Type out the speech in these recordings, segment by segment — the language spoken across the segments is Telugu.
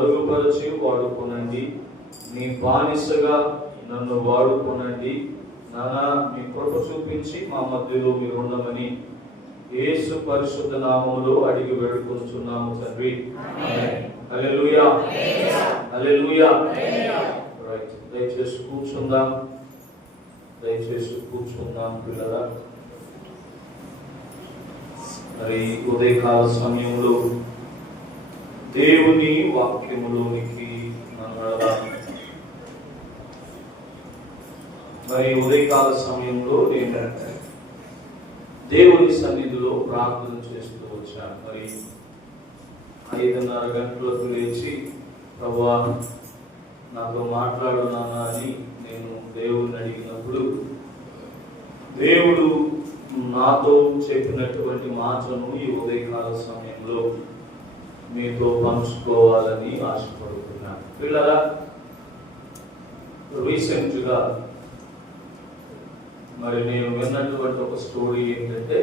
మరుగుపరచి వాడుకొనండి. నీ బానిసగా నన్ను వాడుకొనండి. నానా మీ కృప చూపించి మా మధ్యలో మీరు ఉండమని యేసు పరిశుద్ధ నామములో అడిగి వేడుకొంచున్నాము తండ్రి. హల్లెలూయా, హల్లెలూయా. రైట్, దయచేసి కూర్చుందాం, దయచేసి కూర్చుందాం పిల్లరా. మరి ఉదయకాల సమయంలో దేవుని వాక్యములోనికి నడదాం. మరి ఉదయకాల సమయంలో నేను దేవుని సన్నిధిలో ప్రార్థన చేస్తూ వచ్చాను. మరి 5:30 గంటలకు లేచి ప్రభువా నాతో మాట్లాడునానా అని నేను దేవుడిని అడిగినప్పుడు దేవుడు నాతో చెప్పినటువంటి మాటను ఈ ఉదయకాల సమయంలో మీతో పంచుకోవాలని ఆశపడుతున్నాను. పిల్లరా, రీసెంట్గా మరి నేను విన్నటువంటి ఒక స్టోరీ ఏంటంటే,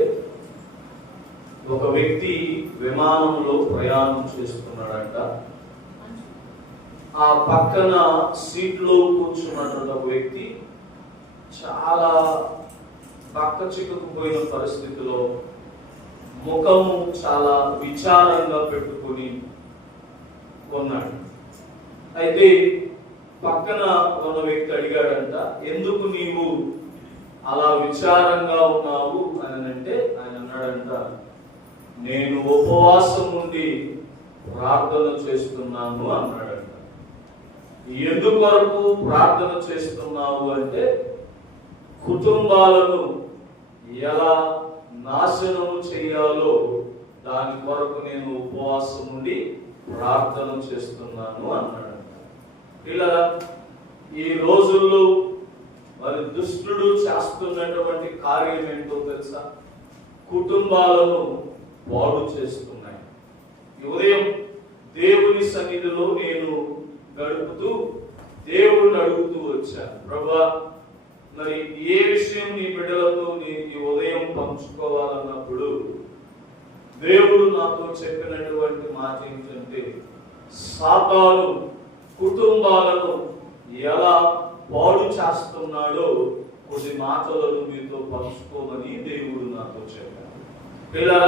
ఒక వ్యక్తి విమానంలో ప్రయాణం చేస్తున్నాడంట. ఆ పక్కన సీట్లో కూర్చున్నటువంటి ఒక వ్యక్తి చాలా పక్క చిక్కుకుపోయిన పరిస్థితిలో ముఖము చాలా విచారంగా పెట్టుకుని ఉన్నాడు. అయితే పక్కన ఉన్న వ్యక్తి అడిగాడంట, ఎందుకు నీవు అలా విచారంగా ఉన్నావు అని అంటే, ఆయన అన్నాడంట, నేను ఉపవాసం ఉండి ప్రార్థన చేస్తున్నాను అన్నాడంట. ఎందుకొరకు ప్రార్థన చేస్తున్నావు అంటే, కుటుంబాలను ఎలా నాశనం చేయాలో దాని కొరకు నేను ఉపవాసం ఉండి ప్రార్థన చేస్తున్నాను అన్నాడంట. ఇలా ఈ రోజుల్లో మరి దుష్టుడు చేస్తున్నటువంటి కార్యం ఏంటో తెలుసా? కుటుంబాలను పాడు చేస్తున్నాయి. ఈ ఉదయం దేవుని సన్నిధిలో నేను గడుపుతూ దేవుడిని అడుగుతూ వచ్చాను, ప్రభువా మరి ఏ విషయం నీ బిడ్డలతో ఈ ఉదయం పంచుకోవాలన్నప్పుడు దేవుడు నాతో చెప్పినటువంటి మాట ఏంటంటే, సాతాను కుటుంబాలను ఎలా పాడు చేస్తున్నాడో కొన్ని మాటలను మీతో పంచుకోమని దేవుడు నాతో చెప్పాడు. పిల్లల,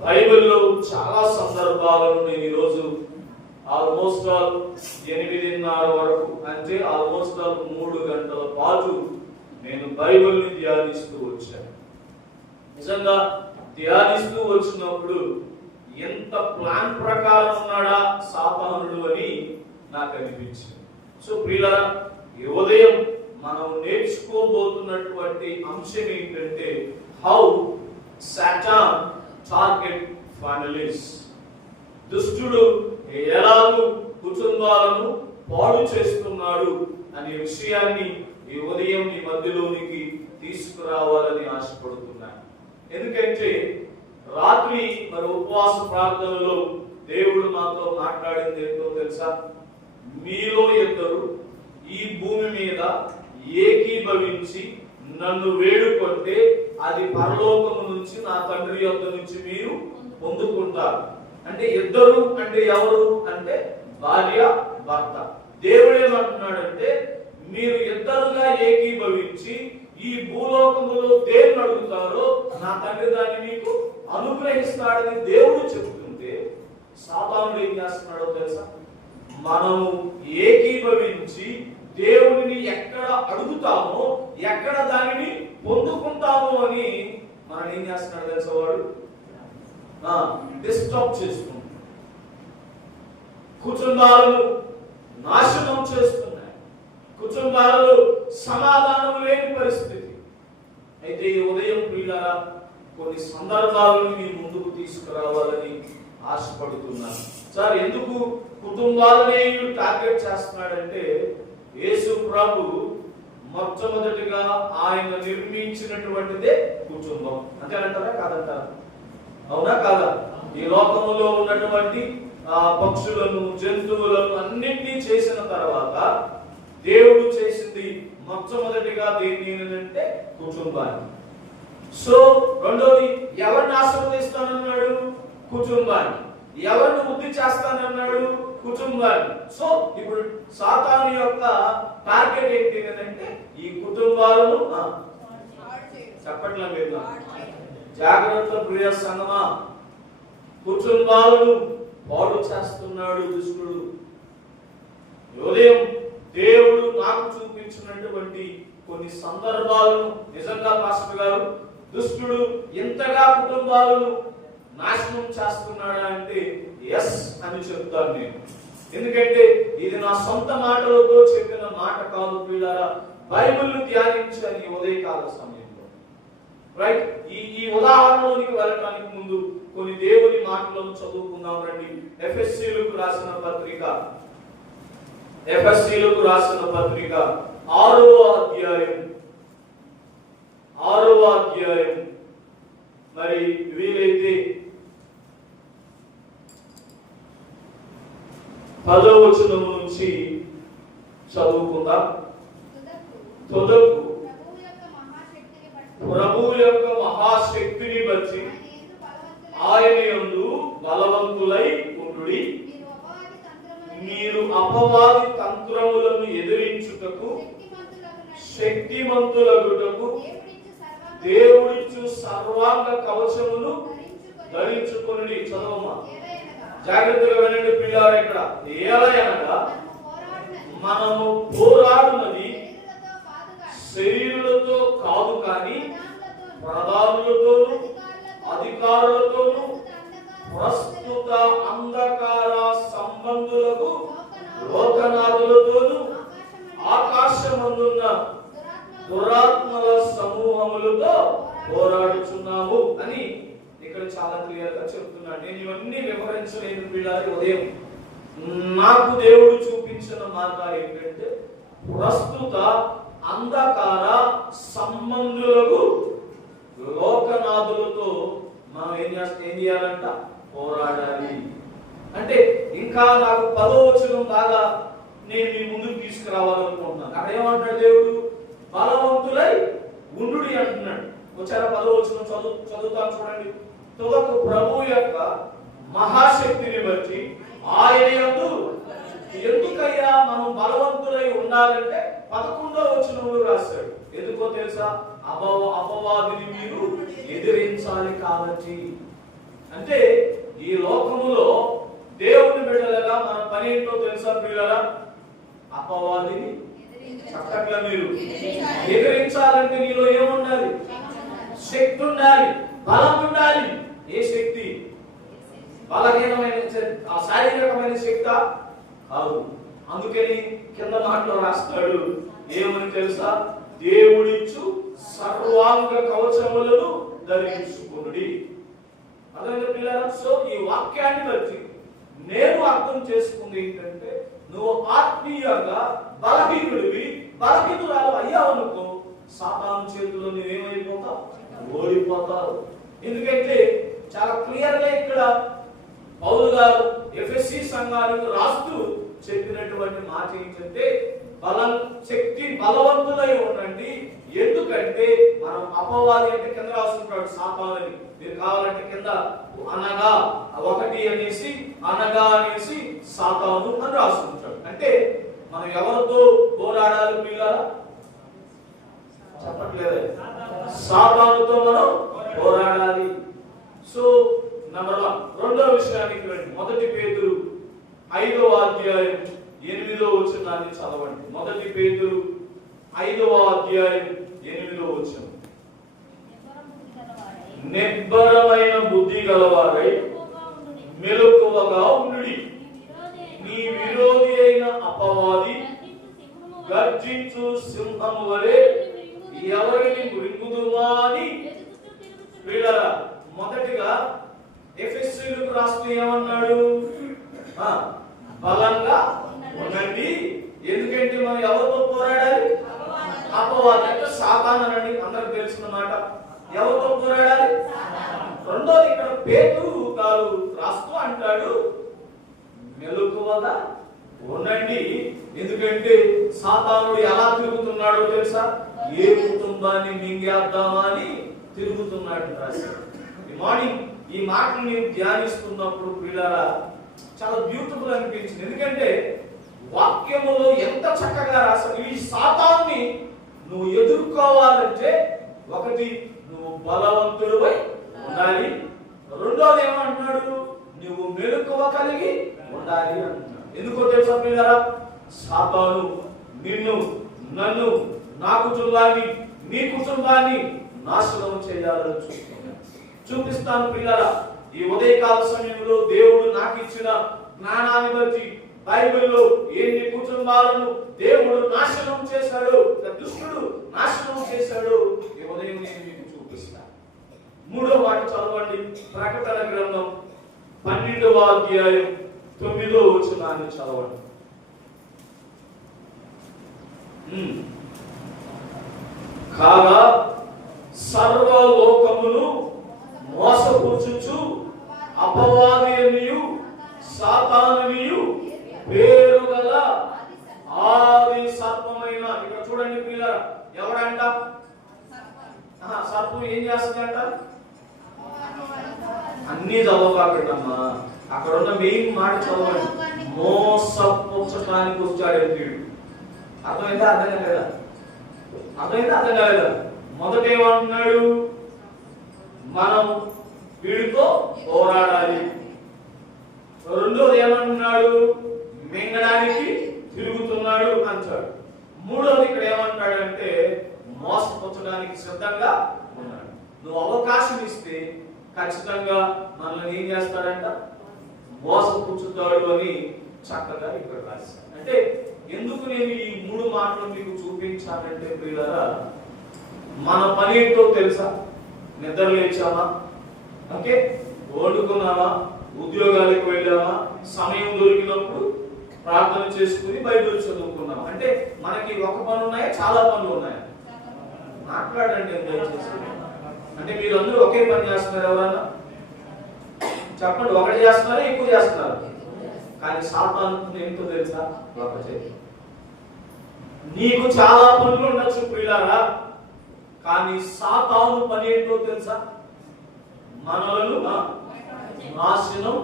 బైబిల్లో చాలా సందర్భాలను నేను ఈరోజు ఆల్మోస్ట్ 8:30 వరకు, అంటే ఆల్మోస్ట్ 3 గంటల పాటు నేను బైబిల్ని ధ్యానిస్తూ వచ్చాను. నిజంగా ధ్యానిస్తూ వచ్చినప్పుడు ఎంత ప్లాన్ ప్రకారం ఉన్నాడా సాతానుడు అని నాకు అనిపించింది. సో ప్రియులారా, ఈ ఉదయం మనం నేర్చుకోబోతున్నటువంటి అంశం ఏంటంటే, హౌ సాతాన్ టార్గెట్ ఫ్యామిలీస్. దుష్టుడు ఎలాగూ కుటుంబాలను పాడు చేస్తున్నాడు అనే విషయాన్ని ఈ ఉదయం మీ మధ్యలోనికి తీసుకురావాలని ఆశపడుతున్నాను. ఎందుకంటే రాత్రి మరి ఉపవాస ప్రార్థనలో దేవుడు నాతో మాట్లాడింది ఏంటో తెలుసా? మీలో ఇద్దరు ఈ భూమి మీద ఏకీభవించి నన్ను వేడుకుంటే అది పరలోకము నుంచి నా తండ్రి యొద్ద నుంచి మీరు పొందుకుంటారు. అంటే ఇద్దరు అంటే ఎవరు అంటే భార్య భర్త. దేవుడు ఏమంటున్నాడంటే, మీరు ఇద్దరుగా ఏకీభవించి ఈ భూలోకములో దేవుని అడుగుతారో నా తండ్రి దాన్ని మీకు అనుగ్రహిస్తాడని దేవుడు చెబుతుంటే, సాతానుడు ఏం చేస్తున్నాడో తెలుసా? మనము ఏకీభవించి దేవుడిని ఎక్కడ అడుగుతామో, ఎక్కడ దానిని పొందుకుంటామో అని మనం ఏం చేస్తున్నాడు తెలుసా? వాడు డిస్టర్బ్ చేస్తున్నాడు, కుటుంబాలను నాశనం చేస్తున్నాయి, కుటుంబాలలో సమాధానం లేని పరిస్థితి. అయితే ఈ ఉదయం ప్రియులారా, కొన్ని సందర్భాలను మీ ముందుకు తీసుకురావాలని ఆశపడుతున్నాను. సార్, ఎందుకు కుటుంబాలనే టార్గెట్ చేస్తున్నాడంటే, యేసు ప్రభు మొట్టమొదటిగా ఆయన నిర్మించినటువంటిదే కుటుంబం. అంతేనంటారా కాదంటారా? అవునా కాదా? ఈ లోకంలో ఉన్నటువంటి పక్షులను జంతువులను అన్నింటినీ చేసిన తర్వాత దేవుడు చేసింది మొట్టమొదటిగా దేన్ని అంటే కుటుంబాన్ని. సో రెండోది, ఎవరిని ఆశీర్వదిస్తానన్నాడు? కుటుంబాన్ని. ఎవరిని వృద్ధి చేస్తానన్నాడు? కుటుంబాన్ని. సో ఇప్పుడు సాతాను యొక్క టార్గెట్ ఏంటి అంటే ఈ కుటుంబాలను చెప్పట్లా మీరు జాగ్రత్త ప్రియ సంగమా, కుటుంబాలను పాడు చేస్తున్నాడు దుష్టుడు. ఉదయం దేవుడు నాకు చూపించినటువంటి కొన్ని సందర్భాలను నిజంగా పాస్టర్ గారు దుష్టుడు ఎంతగా కుటుంబాలను నాశనం చేస్తున్నాడా అంటే ఎస్ అని చెప్తాను నేను. ఎందుకంటే ఇది నా సొంత మాటలతో చెప్పిన మాట కాదు పిల్లరా, బైబిల్ ధ్యానించని ఉదయకాల సమయంలో. రైట్, ఈ ఉదాహరణలోనికి వెళ్ళడానికి ముందు కొన్ని దేవుని మాటలను చదువుకుందాం రండి. ఎఫెసీయులకు రాసిన పత్రిక 6వ అధ్యాయం మరి వీలైతే 10వ వచనం నుంచి చదువుకుందాం. ప్రభువు యొక్క మహాశక్తిని బట్టి ఆయన యందు బలవంతులై ఉండుడి, మీరు అపవాది తంత్రములను ఎదిరించుటకు శక్తిమంతులగుటకు దేవుడిచ్చు సర్వాంగ కవచమును ధరించుకొనుడి. చదవమ్మా, జాగ్రత్తగా వినండి పిల్లారా. ఇక్కడ ఏలయనగా మనము పోరాడునది శరీరులతో కాదు కానీ ప్రధానులతోను అధికారులతోను ప్రస్తుత అంధకార సంబంధులకు లోకనాథులతోను ఆకాశమందున్న దురాత్మల సమూహములతో పోరాడుచున్నాము అని ఇక్కడ చాలా క్లియర్ గా చెప్తున్నాడు. నేను ఇవన్నీ వివరించలేని పిల్లలు ఉదయం నాకు దేవుడు చూపించిన మార్గాలు ఏంటంటే ప్రస్తుత అంధకార సంబంధులకు లోకనాథులతో మనం ఏం చేయాలంట, పోరాడాలి. అంటే ఇంకా నాకు 10వ వచనం బాగా నేను మీ ముందుకు తీసుకురావాలనుకుంటున్నాను. అక్కడ ఏమంటాడు దేవుడు, బలవంతులై ఉండుడి అంటున్నాడు. వచ్చారా 10వ వచనం చదువుతాను చూడండి. తుదకు ప్రభు యొక్క మహాశక్తిని బట్టి ఆయన యందు. ఎందుకయ్యా మనం బలవంతులై ఉండాలంటే 11వ వచనంలో రాశాడు. ఎందుకో తెలుసా, అపవాదిని మీరు ఎదిరించాలి కాబట్టి. అంటే ఈ లోకములో దేవుని బిడ్డలుగా మన పని ఏంటో తెలుసా ప్రియులారా, అపవాదిని చక్కగా మీరు ఎదిరించాలంటే నీలో ఏముండాలి, శక్తి ఉండాలి, బలం ఉండాలి. ఏ శక్తి? బలహీనమైన శారీరకమైన శక్తి కాదు. అందుకని కింద మాటలో రాస్తాడు ఏమని తెలుసా, దేవుడిచ్చు సర్వాంగ కవచములను ధరించుకొనుడి. అదే పిల్లరా, సో ఈ వాక్యాన్ని బట్టి నేను అర్థం చేసుకుంది ఏంటంటే, నువ్వు ఆత్మీయంగా బలహీనురాలు అయ్యావనుకో సాతాను చేతుల్లో నువ్వేమైపోతావు, ఓడిపోతావు. ఎందుకంటే చాలా క్లియర్ గా ఇక్కడ పౌలు గారు ఎఫెసీ సంఘానికి రాస్తూ చెప్పినటువంటి మాట ఏంటంటే, బలవంతులై ఉండండి. ఎందుకంటే మనం అపవాది అంటే కింద రాస్తుంటాడు సాతానుని, మీరు కావాలంటే కింద అనగా 1 అనేసి అనగా అనేసి సాతాను అని రాస్తుంటాడు. అంటే మనం ఎవరితో పోరాడాలి పిల్లలు చెప్పట్లేదు, సాతానుతో మనం పోరాడాలి. So number 1. రెండవ విషయానికి రండి. 1 పేతురు 5వ అధ్యాయం 8వ వచనాన్ని చదవండి. 1 పేతురు 5వ అధ్యాయం 8వ వచనం. నిబ్బరమైన బుద్ధి గలవారై మెలకువగా ఉండుడి, నీ విరోధి అయిన అపవాది గర్జించు సింహము వలె ఎవరిని మృంగుదుమా అని. వీళ్ళరా మొదటిగా ఎఫెసీయులకు రాస్తూ ఏమన్నాడు, బలంగా ఉండండి. ఎందుకంటే మనం ఎవరితో పోరాడాలి, అపవాది అంటే సాతాను అనండి, అందరికి తెలిసిన మాట. ఎవరితో పోరాడాలి? రెండోది ఇక్కడ పేతురు గారు రాస్తూ అంటాడు మెలకువగా ఉండండి. ఎందుకంటే సాతానుడు ఎలా తిరుగుతున్నాడో తెలుసా, ఏ కుటుంబాన్ని మింగేద్దామా అని తిరుగుతున్నాడు రాశాడు. ఈ మార్నింగ్ ఈ మాటలు నేను ధ్యానిస్తున్నప్పుడు పిల్లరా చాలా బ్యూటిఫుల్ అనిపించింది. ఎందుకంటే వాక్యములో ఎంత చక్కగా రాశారు. ఈ సాతాన్ని నువ్వు ఎదుర్కోవాలంటే ఒకటి నువ్వు బలవంతుడిపై ఉండాలి, రెండోది ఏమంటున్నాడు, నువ్వు మెలకువ కలిగి ఉండాలి అంటున్నాడు. ఎందుకో తెలుసా పిల్లరా, సాతాను నిన్ను, నన్ను, నా కుటుంబాన్ని, నీ కుటుంబాన్ని నాశనం చేయాలని చూపిస్తాను పిల్లరా. ఈ ఉదయకాల సమయంలో దేవుడు నాకు ఇచ్చిన జ్ఞానాన్ని బట్టి బైబిల్లో ఎన్ని కుటుంబాలను దేవుడు నాశనం చేశాడు, దుష్టుడు నాశనం చేశాడు, ఈ ఉదయం నేను మీకు చూపిస్తాను. 3వ మాట చదవండి. ప్రకటన గ్రంథం 12వ అధ్యాయం 9వ వచనాన్ని చదవండి. కాగా సర్వలోకమును మోసపుచ్చుచు అపవాదియనియు సాతానునియు పేరు గల ఆది సర్పమైన, ఇక్కడ చూడండి పిల్లరా, ఎవడంట? సర్పం ఏం చేస్తుందంట? అన్ని చదవబాకండమ్మా, అక్కడ ఉన్న మెయిన్ మాట చదవండి. మోసపుచ్చటానికి వచ్చాడు వీడు. అర్థమైందా? అర్థం కాలేదా? అర్థమైందా? అర్థం కాలేదా? మొదట ఏమంటున్నాడు, మనం వీడితో పోరాడాలి. రెండోది ఏమంటున్నాడు, మింగడానికి తిరుగుతున్నాడు అంటాడు. మూడోది ఇక్కడ ఏమంటాడంటే మోసపుచ్చడానికి సిద్ధంగా ఉన్నాడు. నువ్వు అవకాశం ఇస్తే ఖచ్చితంగా మనల్ని ఏం చేస్తాడంట, మోసపుచ్చుతాడు అని చక్కగా ఇక్కడ రాశాడు. అంటే ఎందుకు నేను ఈ 3 మాటలు మీకు చూపించానంటే ప్రియులారా, మన పని ఏంటో తెలుసా? నిద్ర లేచామా, ఓకే, వండుకున్నామా, ఉద్యోగాలకు వెళ్ళామా, సమయం దొరికినప్పుడు ప్రార్థన చేసుకుని బైబిల్ చదువుకున్నాం. అంటే మనకి ఒక పని ఉన్నాయా, చాలా పనులు ఉన్నాయా? మాట్లాడండి దయచేసి. అంటే మీరందరూ ఒకే పని చేస్తున్నారు? ఎవరన్నా చెప్పండి, ఒకటి చేస్తున్నారా, ఎక్కువ చేస్తున్నారు? కానీ సాతాను ఏంటో తెలుసా? ఒకటే. నీకు చాలా పనులు ఉండొచ్చు ప్రియులారా, కానీ సాతాను పని ఏంటో తెలుసా? మనలను నాశనం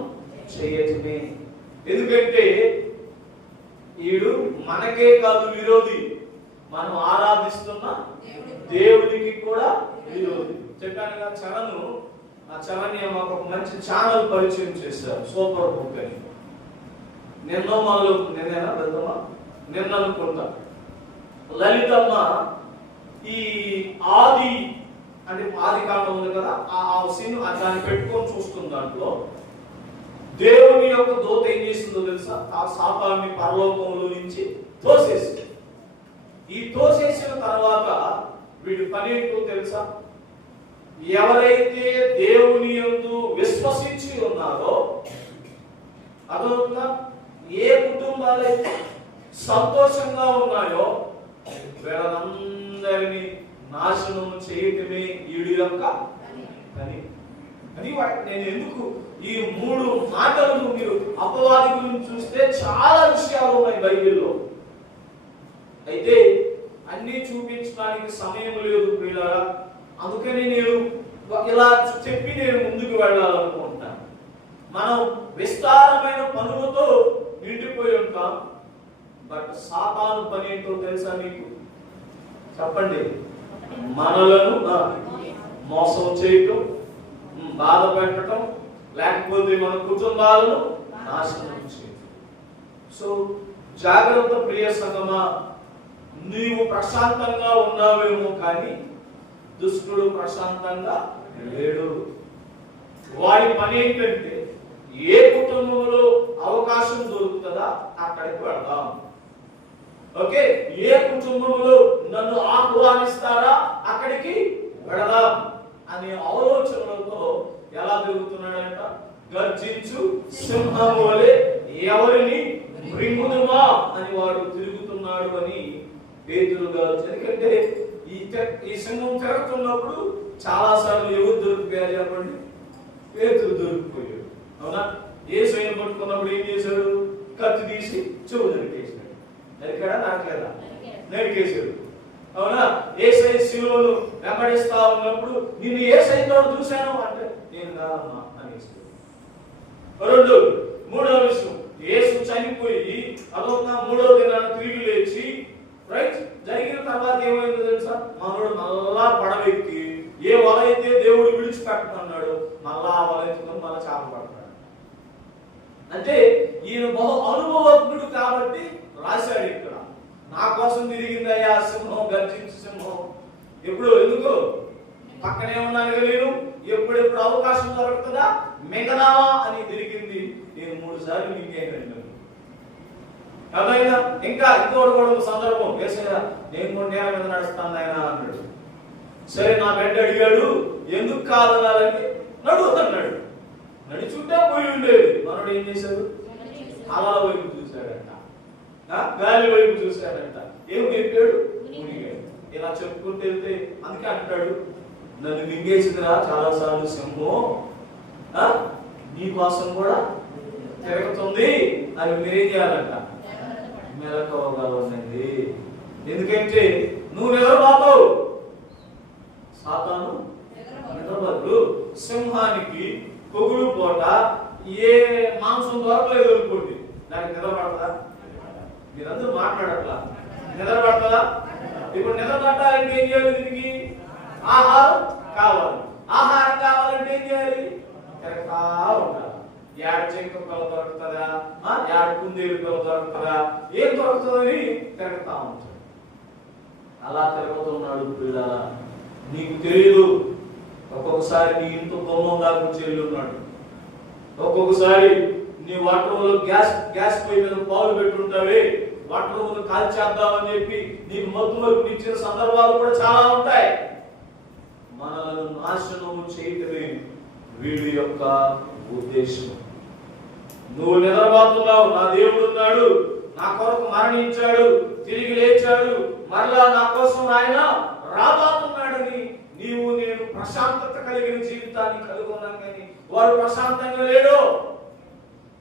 చేయటమే. ఎందుకంటే వీడు మనకే కాదు విరోధి, మనం ఆరాధిస్తున్న దేవుడికి కూడా విరోధి. చెప్పానుగా చరణ్, ఆ చరణ్ మాకు ఒక మంచి ఛానల్ పరిచయం చేశారు, సూపర్ బుక్ అని. నిన్న అనుకుంటా లలితమ్మ ఈ ఆది అంటే ఆది కాండం ఉంది కదా, ఆ సీన్ దాన్ని పెట్టుకొని చూస్తుంది. దాంట్లో దేవుని యొక్క దూత ఏం చేసిందో తెలుసా? ఆ సాతాన్ని పరలోకంలో నుంచి తోసేసింది. ఈ తోసేసిన తర్వాత వీడి పని ఏంటో తెలుసా? ఎవరైతే దేవుని యందు విశ్వసించి ఉన్నారో, అదొక ఏ కుటుంబాలైతే సంతోషంగా ఉన్నాయో వీళ్ళందరినీ నాశనం చేయటమే వీడి యొక్క పని. అది నేను ఎందుకు ఈ 3 మాటలను మీరు అపవాది గురించి చూస్తే చాలా విషయాలు ఉన్నాయి బైబిల్లో. అయితే అన్ని చూపించడానికి సమయం లేదు ప్రియులారా, అందుకని నేను ఇలా చెప్పి నేను ముందుకు వెళ్ళాలనుకుంటున్నాను. మనం విస్తారమైన పనులతో నిండిపోయి ఉంటాం, బట్ సాతాను పని ఏంటో తెలుసా మీకు? చెప్పండి. మనలను మోసం చేయటం, బాధ పెట్టడం, లేకపోతే మన కుటుంబాలను నాశనం చేయటం. సో జాగ్రత్త ప్రియ సంగమా, నీవు ప్రశాంతంగా ఉన్నావేమో కానీ దుష్టుడు ప్రశాంతంగా లేడు. వాడి పని ఏంటంటే ఏ కుటుంబంలో అవకాశం దొరుకుతుందా అక్కడికి వెళ్దాం. ఓకే, ఏ కుటుంబంలో నన్ను ఆహ్వానిస్తారా అక్కడికి వెళదాం అనే ఆలోచనలతో ఎలా తిరుగుతున్నాడంట? గర్జించు సింహం వలె ఎవరిని మృంగుదుమా అని వాడు తిరుగుతున్నాడు అని పేతురు గారు. ఎందుకంటే ఈ సింహం తిరుగుతున్నప్పుడు చాలా సార్లు ఎవరు దొరికిపోయారు చెప్పండి? పేతురు దొరికిపోయాడు. అవునా? యేసుని పట్టుకున్నప్పుడు ఏం చేశాడు? కత్తి తీసి చెవు నరికేసాడు. నరికాడా? నరకలేదా? నరికేశాడు. అవునా? యేసయ్య శిలువను వెంబడిస్తా ఉన్నప్పుడు నిన్ను యేసయ్యతో చూశాను అంటే నేను కాదమ్మా అనేసాడు. 2 మూడవ విషయం, యేసు చనిపోయి అదొక మూడవ దినాన తిరిగి లేచి రైట్ జరిగిన తర్వాత ఏమైందో తెలుసా? మనోడు మళ్ళా పడవెక్కి ఏ వల అయితే దేవుడు విడిచిపెట్టమన్నాడు మళ్ళా ఆ వల ఎత్తుకొని మళ్ళా చేప పడతాడు. అంటే ఈయన బహు అనుభవజ్ఞుడు కాబట్టి రాశాడు ఇక్కడ, నా కోసం తిరిగిందయ్యా సింహం, గర్జించు సింహం. ఎప్పుడు ఎందుకు పక్కనే ఉన్నాను నేను, ఎప్పుడెప్పుడు అవకాశం దొరుకుతుందా మిగనావా అని తిరిగింది. నేను 3 సార్లు మింగేయండి. అదైనా ఇంకా ఇంకోటి కూడా సందర్భం, వేసయ్యా నేను కూడా నేల మీద నడుస్తాను ఆయన అన్నాడు. సరే నా బిడ్డ అడిగాడు ఎందుకు కాదనాలని, నడుగుతున్నాడు. నడుచుంటే పోయి ఉండేది. మనోడు ఏం చేశాడు? అలా వైపు చూశాడంట, గాలి వైపు చూశాడంట. ఏం చెప్పాడు? మునిగాడు. ఇలా చెప్పుకుంటూ వెళ్తే అందుకే అంటాడు, నన్ను మింగేసిందిరా చాలాసార్లు సింహం, నీ కోసం కూడా తిరుగుతుంది అని మీరేం చేయాలంట? మెలకువగా ఉండండి. ఎందుకంటే నువ్వు నిద్రపోతావు, సాతాను నిద్రపోతాడు. సింహానికి పొగుడు పూట ఏ మాంసం దొరకలేదు అనుకోండి, దానికి నిద్ర పడతా? మీరందరూ మాట్లాడట్లా, నిద్ర పడతా? ఇప్పుడు నిద్ర పట్టాలంటే ఏం చేయాలి? దీనికి ఆహారం కావాలి. ఆహారం కావాలంటే ఏం చేయాలి? తిరగతా ఉండాలి. యాడ్ చెంక పిల్ల దొరుకుతుందా, యాడ్ కుందేలు పిల్ల దొరుకుతుందా, ఏం దొరుకుతుందని తిరగతా ఉంటాడు. అలా తిరుగుతున్నాడు పిల్లల. నీకు తెలియదు, ఒక్కొక్కసారి నీ ఇంట్లో బొమ్మ దాకా చెల్లి ఉన్నాడు. ఒక్కొక్కసారి నీ వాటర్ రూమ్ లో గ్యాస్ పొయ్యి మీద పాలు పెట్టుంటావే, వాటర్ రూమ్ కాల్చేద్దామని చెప్పి నీకు మత్తు వరకు ఇచ్చిన సందర్భాలు కూడా చాలా ఉంటాయి. మనలను నాశనం చేయటమే వీడి యొక్క ఉద్దేశం. నువ్వు నిద్రపోతున్నావు, నా దేవుడు ఉన్నాడు, నా కొరకు మరణించాడు, తిరిగి లేచాడు, మరలా నా కోసం ఆయన రాబోతున్నాడని నీవు నేను ప్రశాంతత కలిగిన జీవితాన్ని కలుగున్నాను. కానీ వాడు ప్రశాంతంగా లేడు,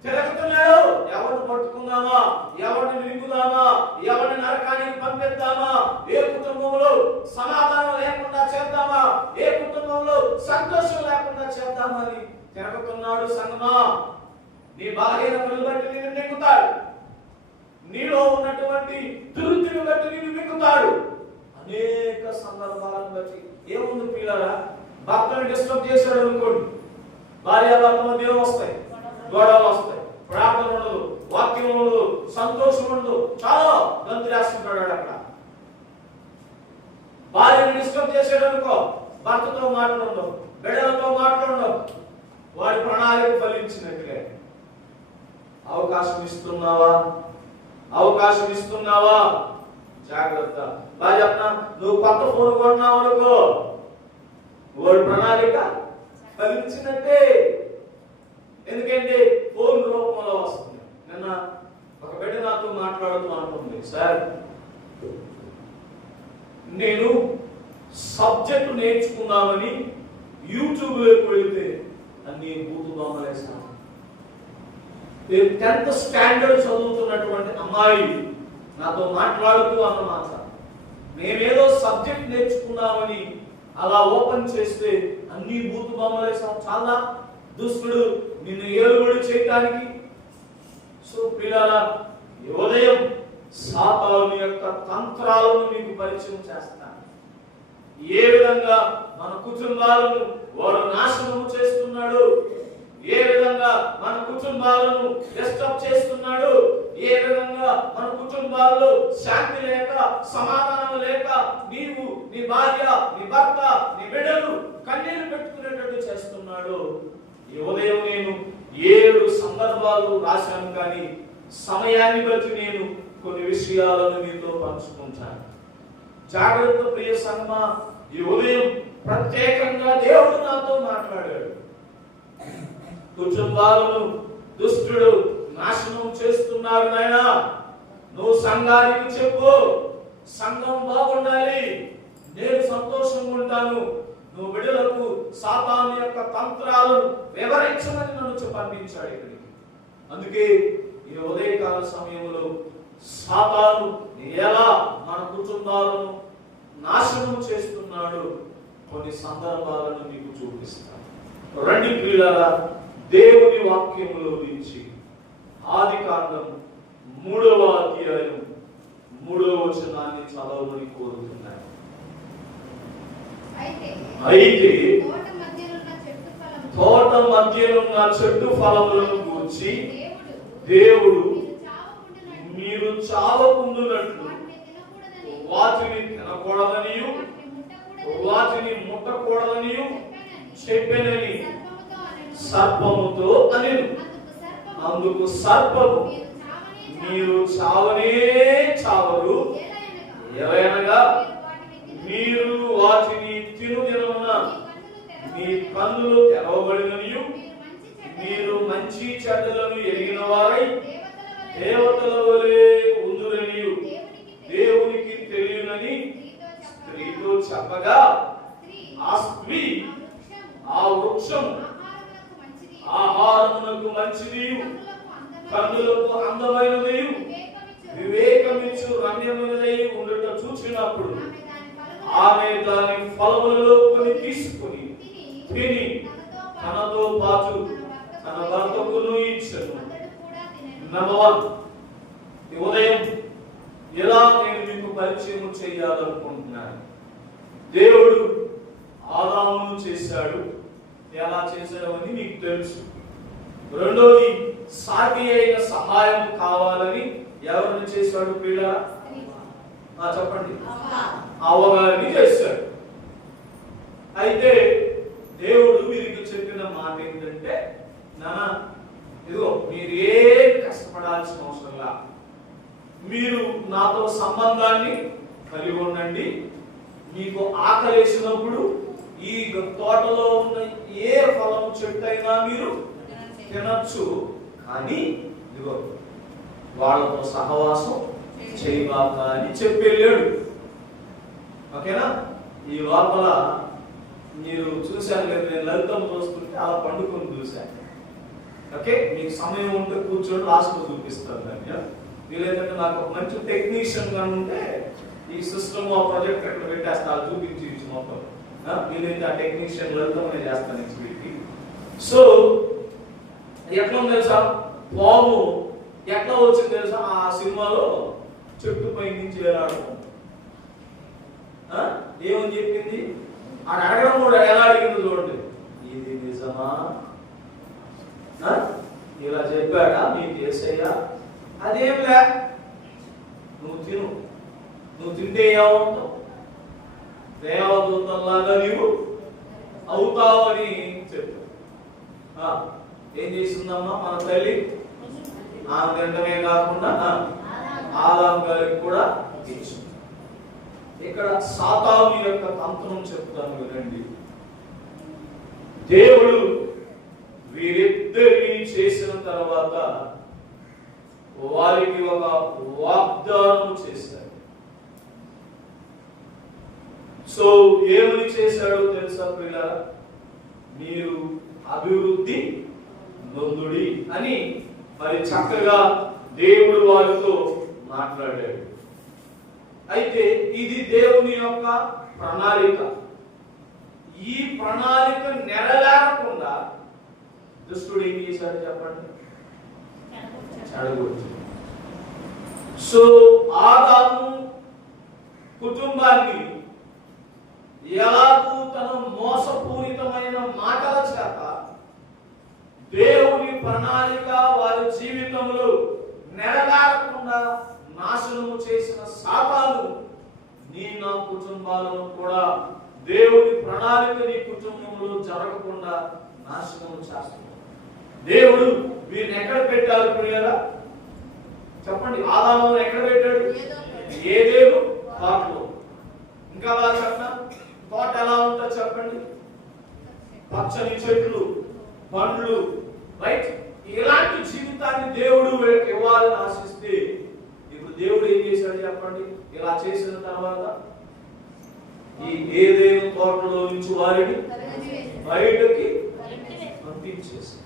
తిరుగుతున్నాడు. ఎవరిని పట్టుకుందామా, ఎవరిని నింపుదామా, ఎవరిని నరకానికి పంపిద్దామా, ఏ కుటుంబంలో సమాధానం లేకుండా చేద్దామా, ఏ కుటుంబంలో సంతోషం లేకుండా చేద్దామా అని తిరుగుతున్నాడు. సంగమా, నీ బలహీనతను బట్టి నిన్ను నింపుతాడు, నీలో ఉన్నటువంటి దుర్తిని బట్టి నిన్ను మింగుతాడు. అనేక సందర్భాలను బట్టి ఏముంది పిల్లరా, భర్తను డిస్టర్బ్ చేశాడు అనుకోండి, భార్యాభర్త మధ్య వస్తాయి, గొడవలు వస్తాయి, ప్రార్థన ఉండదు, వాక్యం ఉండదు, సంతోషం ఉండదు, చాలా గంతులు వేస్తుంటాడు అక్కడ. భార్యను డిస్టర్బ్ చేశాడు అనుకో, భర్తతో మాట్లాడడం, బిడ్డలతో మాట్లాడడం, వాడి ప్రణాళిక ఫలించినట్లే. అవకాశం ఇస్తున్నావా? అవకాశం ఇస్తున్నావా? జాగ్రత్త. బాగా చెప్తా, నువ్వు కొత్త ఫోన్ కొన్నావు అనుకో, వాడి ప్రణాళిక ఫలించినట్టే. ఎందుకంటే ఫోన్ రూపంలో వస్తుంది. నిన్న ఒక బిడ్డ నాతో మాట్లాడుతూ అంటుంది, సార్ నేను సబ్జెక్టు నేర్చుకుందామని యూట్యూబ్లోకి వెళితే అన్ని బూతు బొమ్మలేసాను. 10th స్టాండర్డ్ చదువుతున్నటువంటి అమ్మాయి నాతో మాట్లాడుతూ అన్నమాట, మేమేదో సబ్జెక్ట్ నేర్చుకుందామని అలా ఓపెన్ చేస్తే అన్ని బూతు బొమ్మలేసాం, చాలా దుష్టుడు నిన్ను ఏలుబడి చేయడానికి. సో ప్రియులారా, ఉదయం సాతాను యొక్క తంత్రాలను మీకు పరిచయం చేస్తాను. ఏ విధంగా మన కుటుంబాలను వాడు నాశనం చేస్తున్నాడు, ఏ విధంగా మన కుటుంబాలను డిస్టర్బ్ చేస్తున్నాడు, ఏ విధంగా మన కుటుంబాల్లో శాంతి లేక సమాధానం లేక నీవు, నీ భార్య, నీ భర్త, నీ బిడ్డలు కన్నీళ్లు పెట్టుకునేటట్టు చేస్తున్నాడు. ఈ ఉదయం నేను 7 సందర్భాలు రాశాను, కానీ సమయాన్ని బట్టి నేను కొన్ని విషయాలను మీతో పంచుకుంటాను. జాగ్రత్త ప్రియ సంగమా, ఈ ఉదయం ప్రత్యేకంగా దేవుడు నాతో మాట్లాడాడు. కుటుంబాలను దుష్టుడు నాశనం చేస్తున్నాడు నాయనా, నువ్వు సంఘానికి చెప్పు, సంఘం బాగుండాలి, నేను సంతోషంగా ఉంటాను, నువ్వు బిడ్డలకు సాతాను యొక్క తంత్రాలను వివరించమని నన్ను పంపించాడు ఇక్కడికి. అందుకే ఈ ఉదయకాల సమయంలో సాతాను ఎలా మన కుటుంబాలను నాశనం చేస్తున్నాడు కొన్ని సందర్భాలను మీకు చూపిస్తాను. రండి ప్రియులారా, దేవుని వాక్యములో నుంచి ఆదికాండం 3వ అధ్యాయం 3వ వచనాన్ని చదవమని కోరుతున్నాను. అయితే తోట మధ్యనున్న చెట్టు ఫలములను గూర్చి దేవుడు మీరు చావకుండునట్లు వాటిని తినకూడదనియు వాటిని ముట్టకూడదనియు చెప్పెనని సర్పముతో అనెను. అందుకు సర్పము మీరు చావనే చావరు, ఎలయనగా మీరు వాటిని తినుదినమున మీ కన్నులు తెరవబడిననియు మీరు మంచి చెడ్డలను ఎరిగిన వారై దేవతల వలె ఉందురనియు దేవునికి తెలియనని స్త్రీతో చెప్పగా ఆ స్త్రీ ఆ వృక్షం ఆహారమునకు మంచిది, కన్నులకు అందమైనది, వివేకమిచ్చు రమ్యమైనదై ఉండుట చూచినప్పుడు ఆమె దాని ఫలములలో కొన్ని తీసుకుని తిని తనతో పాటు తన భర్తకును ఇచ్చెను. నంబర్ 1, ఉదయం ఎలా నేను మీకు పరిచయం చేయాలనుకుంటున్నాను. దేవుడు ఆదామును చేశాడు. ఎలా చేశాడని మీకు తెలుసు. రెండోది, సాటి అయిన సహాయం కావాలని ఎవరిని చేశాడు? పిల్లల చెప్పండి, అవ్వగారిని చేశాడు. అయితే దేవుడు వీరికి చెప్పిన మాట ఏంటంటే, నాన్న ఇదిగో మీరు ఏం కష్టపడాల్సిన అవసరంలా, మీరు నాతో సంబంధాన్ని కలిగి ఉండండి. మీకు ఆకలేసినప్పుడు ఈ తోటలో ఉన్న ఏ ఫలం చెట్టు అయినా మీరు తినచ్చు, కానీ ఇదిగో వాళ్ళతో సహవాసం చేయబాక అని చెప్పి వెళ్ళాడు. ఓకేనా? ఈ లోపల మీరు చూశాను కదా, నేను లలితం చూస్తుంటే అలా పండుకొని చూశాను. ఓకే, మీకు సమయం ఉంటే కూర్చొని లాస్ట్లో చూపిస్తాను దాన్ని. వీలేదంటే నాకు ఒక మంచి టెక్నీషియన్ గా ఉంటే ఈ సిస్టమ్ ఆ ప్రాజెక్ట్ ఎక్కడ పెట్టేస్తా చూపించి మొత్తం. వీలైతే ఆ టెక్నీషియన్ లలితం నేను చేస్తాను నెక్స్ట్ వీక్. సో ఎట్లా ఉంది తెలుసా, పాము ఎట్లా వచ్చింది తెలుసా, ఆ సినిమాలో చెట్టు పై నుంచి వేలాడుతుంది. ఏమని చెప్పింది? ఆ అడగడం కూడా ఎలా అడిగింది చూడండి. ఇది నిజమా? ఇలా చెప్పాడా నీకు యేసయ్యా? అదేంలే, నువ్వు తిను, నువ్వు తింటే ఏమవుతావు, దేవదూతల్లాగా నీవు అవుతావని చెప్పు. ఏం చేసిందమ్మా మన తల్లి? ఆమె తినడమే కాకుండా ఆదాము గారికి కూడా ఇచ్చింది. ఇక్కడ సాతాను యొక్క తంత్రం చెప్తాను వినండి. దేవుడు వీరిద్దరిని చేసిన తర్వాత వారికి ఒక వాగ్దానం చేశాడు. సో ఏమని చేశాడో తెలుసా పిల్లరా? మీరు అభివృద్ధి నొందుడి అని మరి చక్కగా దేవుడు వారితో మాట్లాడాడు. అయితే ఇది దేవుని యొక్క ప్రణాళిక. ఈ ప్రణాళిక నెరవేరకుండా దుష్టుడు ఏం చేశాడు చెప్పండి? చెడగొట్టు. సో ఆదాము కుటుంబాన్ని ఎలాగూ తన మోసపూరితమైన మాటల చేత దేవుని ప్రణాళిక వారి జీవితంలో నెరవేరకుండా నాశనము చేసిన సాతాను నీ నా కుటుంబాలను కూడా దేవుని ప్రణాళిక నీ కుటుంబంలో జరగకుండా నాశనము చేస్తున్నాడు. దేవుడు వీరిని ఎక్కడ పెట్టారు ప్రియులారా? చెప్పండి. ఆదామును ఎక్కడ పెట్టాడు? ఏదేను తోటలో. ఇంకా అలా చెప్పనా? తోట ఎలా ఉంటుందో చెప్పండి. పచ్చని చెట్లు, పండ్లు, రైట్? ఇలాంటి జీవితాన్ని దేవుడు ఇవ్వాలని ఆశిస్తే ఇప్పుడు దేవుడు ఏం చేశాడు చెప్పండి? ఇలా చేసిన తర్వాత ఈ ఏదేను తోటలో నుంచి వారిని బయటకి పంపించేసి,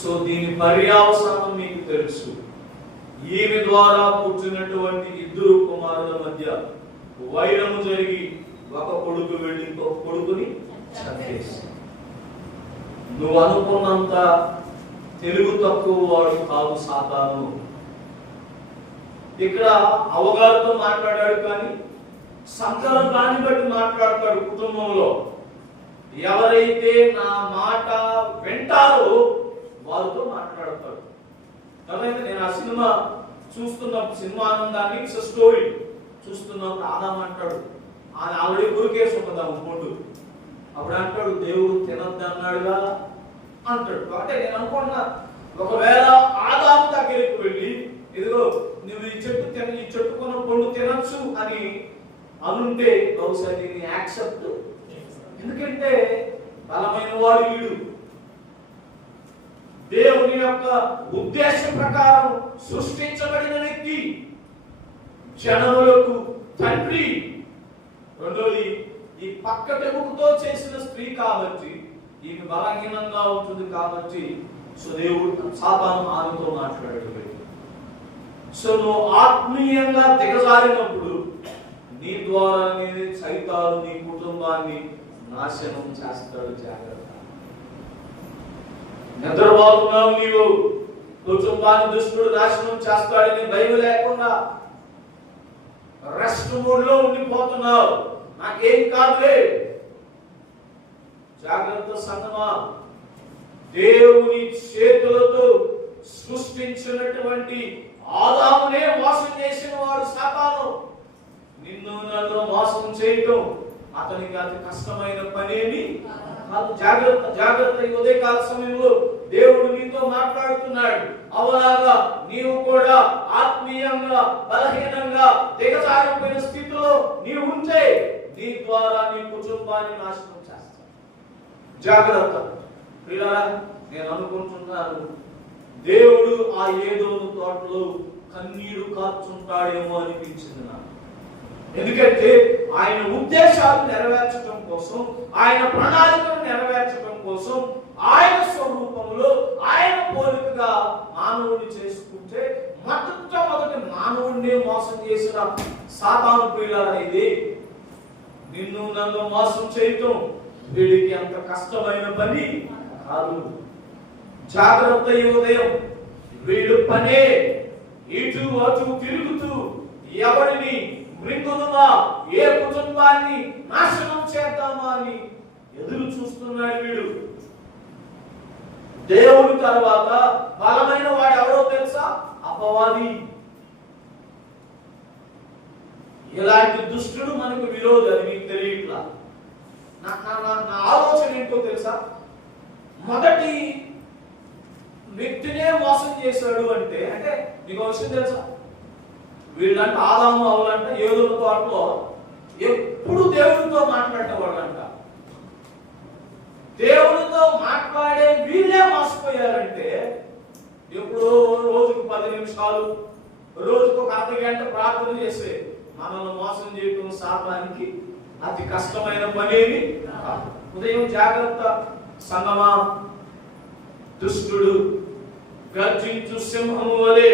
సో దీని పర్యావసానం మీకు తెలుసు. ఈమె ద్వారా పుట్టినటువంటి ఇద్దరు కుమారుల మధ్య వైరము జరిగి ఒక కొడుకు వెళ్ళి ఇంకొక కొడుకుని చంపేసి, నువ్వు అనుకున్నంత తెలుగు తక్కువ వాడు కాదు సాతాను. ఇక్కడ అవగాహనతో మాట్లాడాడు, కానీ సంకల్పాన్ని బట్టి మాట్లాడతాడు. కుటుంబంలో ఎవరైతే నా మాట వింటారో వారితో మాట్లాడతాడు. కాబట్టి నేను ఆ సినిమా చూస్తున్నప్పుడు, సినిమా ఆనందాన్ని స్టోరీ చూస్తున్నప్పుడు ఆదాం అంటాడు, ఆయన ఆల్రెడీ గురికేసి ఉంటుందాము పొండు. అప్పుడు అంటాడు, దేవుడు తినద్దు అన్నాడుగా అంటాడు. కాబట్టి నేను అనుకున్నా, ఒకవేళ ఆదాము దగ్గరికి వెళ్ళి ఇదిగో నువ్వు ఈ చెట్టు కొన్న పండు తినచ్చు అని అనుంటే బహుశా దీన్ని యాక్సెప్ట్. ఎందుకంటే బలమైన వాడు వీడు, దేవుని యొక్క ఉద్దేశం ప్రకారం సృష్టించబడిన వ్యక్తి, జనములకు తండ్రి. రెండోది, ఈ పక్క తెగుతో చేసిన స్త్రీ కాబట్టి ఈమె బలహీనంగా ఉంటుంది కాబట్టి సో దేవుడు సాతాను ఆమెతో మాట్లాడాడు. సో నువ్వు ఆత్మీయంగా దిగజారినప్పుడు నీ ద్వారానే సైతాను నీ కుటుంబాన్ని నాశనం చేస్తాడు. జాగ్రత్త. నిద్రపోతున్నావు నీవు, కుటుంబాన్ని దుష్టుడు నాశనం చేస్తాడని భయం లేకుండా రెస్ట్ మోడ్ లో ఉండిపోతున్నావు. నాకేం కాదులే. జాగ్రత్త సంగమా. దేవుని చేతులతో సృష్టించినటువంటి ఆదామునే మోసం చేసిన వాడు సాతాను. నిన్ను నన్ను మోసం చేయటం అతనికి అతి కష్టమైన పనేమి కాదు. జాగ్రత్త, జాగ్రత్త. ఈ ఉదయకాల సమయంలో దేవుడు నీతో మాట్లాడుతున్నాడు. అవలాగా నీవు కూడా ఆత్మీయంగా బలహీనంగా దిగజారిపోయిన స్థితిలో నీవు ఉంటే నీ ద్వారా నీ కుటుంబాన్ని నాశనం చేస్తావు. జాగ్రత్త. ప్రియులారా, నేను అనుకుంటున్నాను, దేవుడు ఆ ఏదోను తోటలో కన్నీరు కార్చుంటాడేమో అనిపించింది నాకు. ఎందుకంటే ఆయన ఉద్దేశాలు నెరవేర్చడం కోసం, ఆయన ప్రణాళికను నెరవేర్చడం కోసం ఆయన స్వరూపంలో ఆయన పోలికగా మానవుడిని చేసుకుంటే మొట్టమొదటి మానవుడిని మోసం చేసిన సాతాను ప్రియులారైంది. నిన్ను నన్ను మోసం చేయటం వీడికి అంత కష్టమైన పని కాదు. జాగ్రత్త. ఈ ఉదయం వీడు పనే ఇటు అటు తిరుగుతూ ఎవరిని మృంగుదుమా, ఏ కుటుంబాన్ని నాశనం చేద్దామా అని ఎదురు చూస్తున్నాడు వీడు. దేవుడి తర్వాత బలమైన వాడు ఎవరో తెలుసా? అపవాది. ఇలాంటి దుష్టుడు మనకు విరోధి, అది మీకు తెలియట్లా. నా ఆలోచన ఏంటో తెలుసా? మొదటి వ్యక్తినే మోసం చేశాడు అంటే మీకు విషయం తెలుసా? వీళ్ళంట ఆదాము అవలంట ఏదో తోటలో ఎప్పుడు దేవుడితో మాట్లాడేవాళ్ళంట. దేవుడితో మాట్లాడే వీళ్ళే మోసపోయారంటే, ఎప్పుడో రోజుకు 10 నిమిషాలు, రోజుకు ఒక అర్ధ గంట ప్రార్థన చేసే మనల్ని మోసం చేయటం సాతానికి అతి కష్టమైన పనేమి. ఉదయం జాగ్రత్త సంగమా. దుష్టుడు గర్జించు సింహము వలె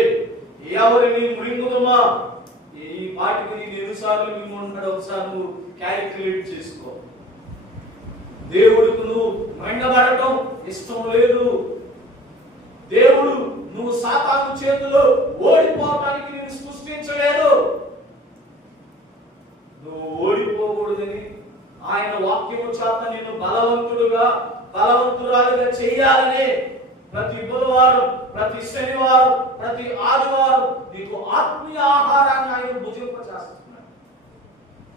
ఎవరిని మృంగుదుమా. ఈ పాటికి నేను ఎన్నిసార్లు మిమ్మల్ని ఒకసారి నువ్వు క్యాలిక్యులేట్ చేసుకో. దేవుడికి నువ్వు మృంగబడటం ఇష్టం లేదు. దేవుడు నువ్వు సాతాను చేతిలో ఓడిపోవటానికి నేను సృష్టించలేదు. నువ్వు ఓడిపోకూడదని ఆయన వాక్యము చేత నిన్ను బలవంతురాలుగా చేయాలని ప్రతి బుధవారం, ప్రతి శనివారం, ప్రతి ఆదివారం నీకు ఆత్మీయ ఆహారాన్ని ఆయన భుజింపచేస్తున్నాడు.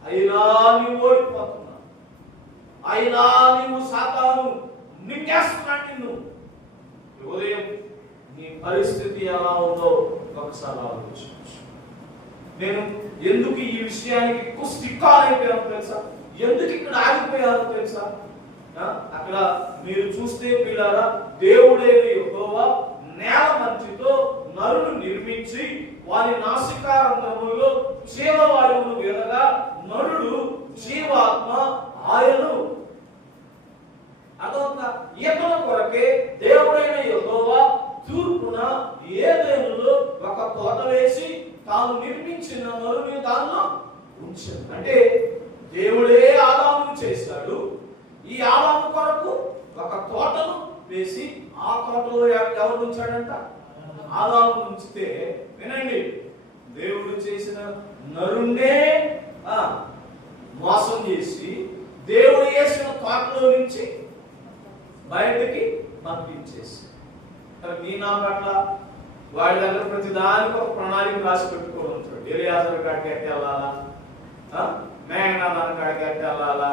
అయినా నీవు ఓడిపోతున్నావు, అయినా నీవు సాతాను మింగేస్తున్నాడు నిన్ను. ఉదయం నీ పరిస్థితి ఎలా ఉందో ఒకసారి ఆలోచించు. నేను ఎందుకు ఈ విషయానికి ఎక్కువ స్టిక్కాలైపోయాను తెలుసా? ఎందుకు ఇక్కడ ఆగిపోయారో తెలుసా? అక్కడ మీరు చూస్తే పిల్లారా, దేవుడైన యెహోవా నేల మంచుతో నరును నిర్మించి వారి నాసికారంధ్రములలో జీవవాయువును వీడగా నరుడు జీవాత్మ ఆయను. అదొక ఈతల కొరకే దేవుడైన యెహోవా తూర్పున ఏదెనులో ఒక తోట వేసి తాను నిర్మించిన నరుని దానిలో ఉంచాడు. అంటే దేవుడే ఆదామును చేశాడు. ఈ ఆదాము కొరకు ఒక తోటను వేసి ఆ తోటలో ఎవరు ఉంచాడంట? ఆదాము ఉంచితే, వినండి, దేవుడు చేసిన నరుణ్ణే మోసం చేసి దేవుడు వేసిన తోటలో నుంచి బయటకి పంపించేసి, నీ నా పట్ల వాడి దగ్గర ప్రతి దానికి ఒక ప్రణాళిక రాసి పెట్టుకోవడం ఉంటాడు. ఎలియాజరు కాడికి ఎట్టి వెళ్ళాలా, మేఘనాథాన కాడికి ఎట్టి వెళ్ళాలా,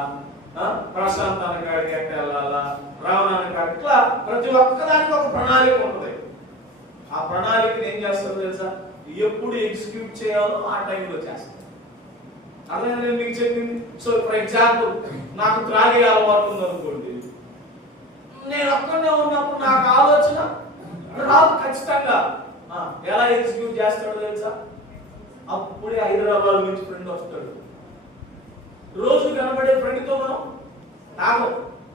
ప్రశాంతాన కాడికి ఎట్టి వెళ్ళాలా, రావణాన కాడికి, ఇట్లా ప్రతి ఒక్కదానికి ఒక ప్రణాళిక ఉంటుంది. ఆ ప్రణాళికని ఏం చేస్తారో తెలుసా? ఎప్పుడు ఎగ్జిక్యూట్ చేయాలో ఆ టైంలో చేస్తారు. అదే నేను మీకు చెప్పింది. సో ఫర్ ఎగ్జాంపుల్, నాకు త్రాగే అలవాటు ఉందనుకోండి, నేను ఒక్కడే ఉన్నప్పుడు నాకు ఆలోచన రాదు ఖచ్చితంగా. ఎలా ఎగ్జిక్యూట్ చేస్తాడో తెలుసా? అప్పుడే హైదరాబాద్ నుంచి ఫ్రెండ్ వస్తాడు. రోజు కనబడే ఫ్రెండ్తో మనం తాగం,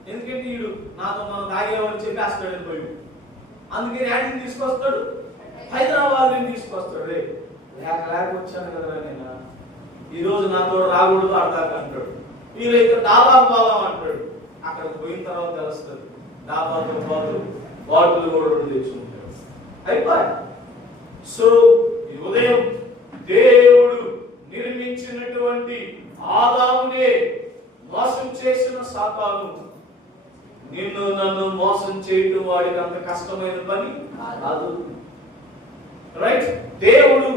ఎందుకంటే వీడు నాతో మనం తాగేమని చెప్పేస్తాడు పోయి. అందుకని యాడిని తీసుకొస్తాడు? హైదరాబాద్ నుంచి తీసుకొస్తాడు. లేక వచ్చాను కదా నేను, ఈరోజు నాతో రాకూడదు అర్థాక అంటాడు. వీళ్ళైతే డాబా పోదాం అంటాడు. అక్కడికి పోయిన తర్వాత తెలుస్తుంది డాబాతో పాటు బాటిల్ కూడా తెచ్చుకుంటాడు. అయిపోయి. సో ఈ ఉదయం దేవుడు నిర్మించినటువంటి ఆదామునే మోసం చేసిన సాతాను నిన్ను నన్ను మోసం చేయటం వాడికి అంత కష్టమైన పని కాదు. రైట్? దేవుడు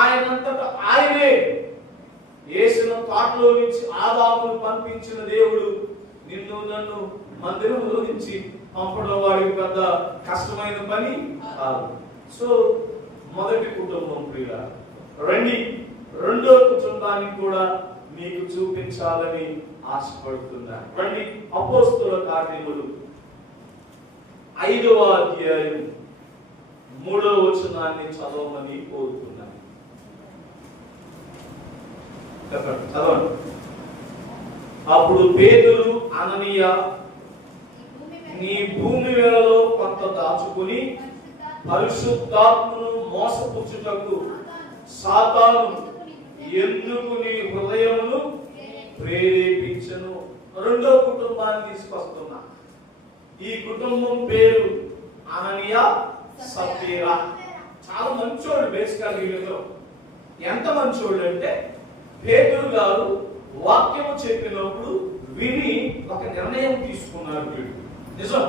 ఆయనంతటా ఆయనే వేసిన తోటలో నుంచి ఆదామును పంపించిన దేవుడు నిన్ను నన్ను మందిరంలో నుంచి పంపడం వాడికి పెద్ద కష్టమైన పని కాదు. సో మొదటి కుటుంబం ప్రియుల రండి, రెండో కుటుంబాన్ని కూడా మీకు చూపించాలని ఆశపడుతున్నాను. రండి, అపోస్తలుల కార్యములు 5వ అధ్యాయం 3వ వచనాన్ని చదవమని కోరుతున్నాను. చదవండి. అప్పుడు పేతురు, అననీయ, నీ భూమి వేళలో కొంత దాచుకుని పరిశుద్ధాత్మను మోసపుచ్చుటకు సాతాను ఎందుకు నీ హృదయమును ప్రేరేపించను. రెండో కుటుంబాన్ని తీసుకొస్తున్నా. ఈ కుటుంబం పేరు అననీయ, సప్పీరా. చాలా మంచోళ్ళు. బేసికల్ వీళ్ళలో ఎంత మంచోళ్ళు అంటే, పేతురు గారు వాక్యము చెప్పినప్పుడు విని ఒక నిర్ణయం తీసుకున్నారు. వీళ్ళు నిజం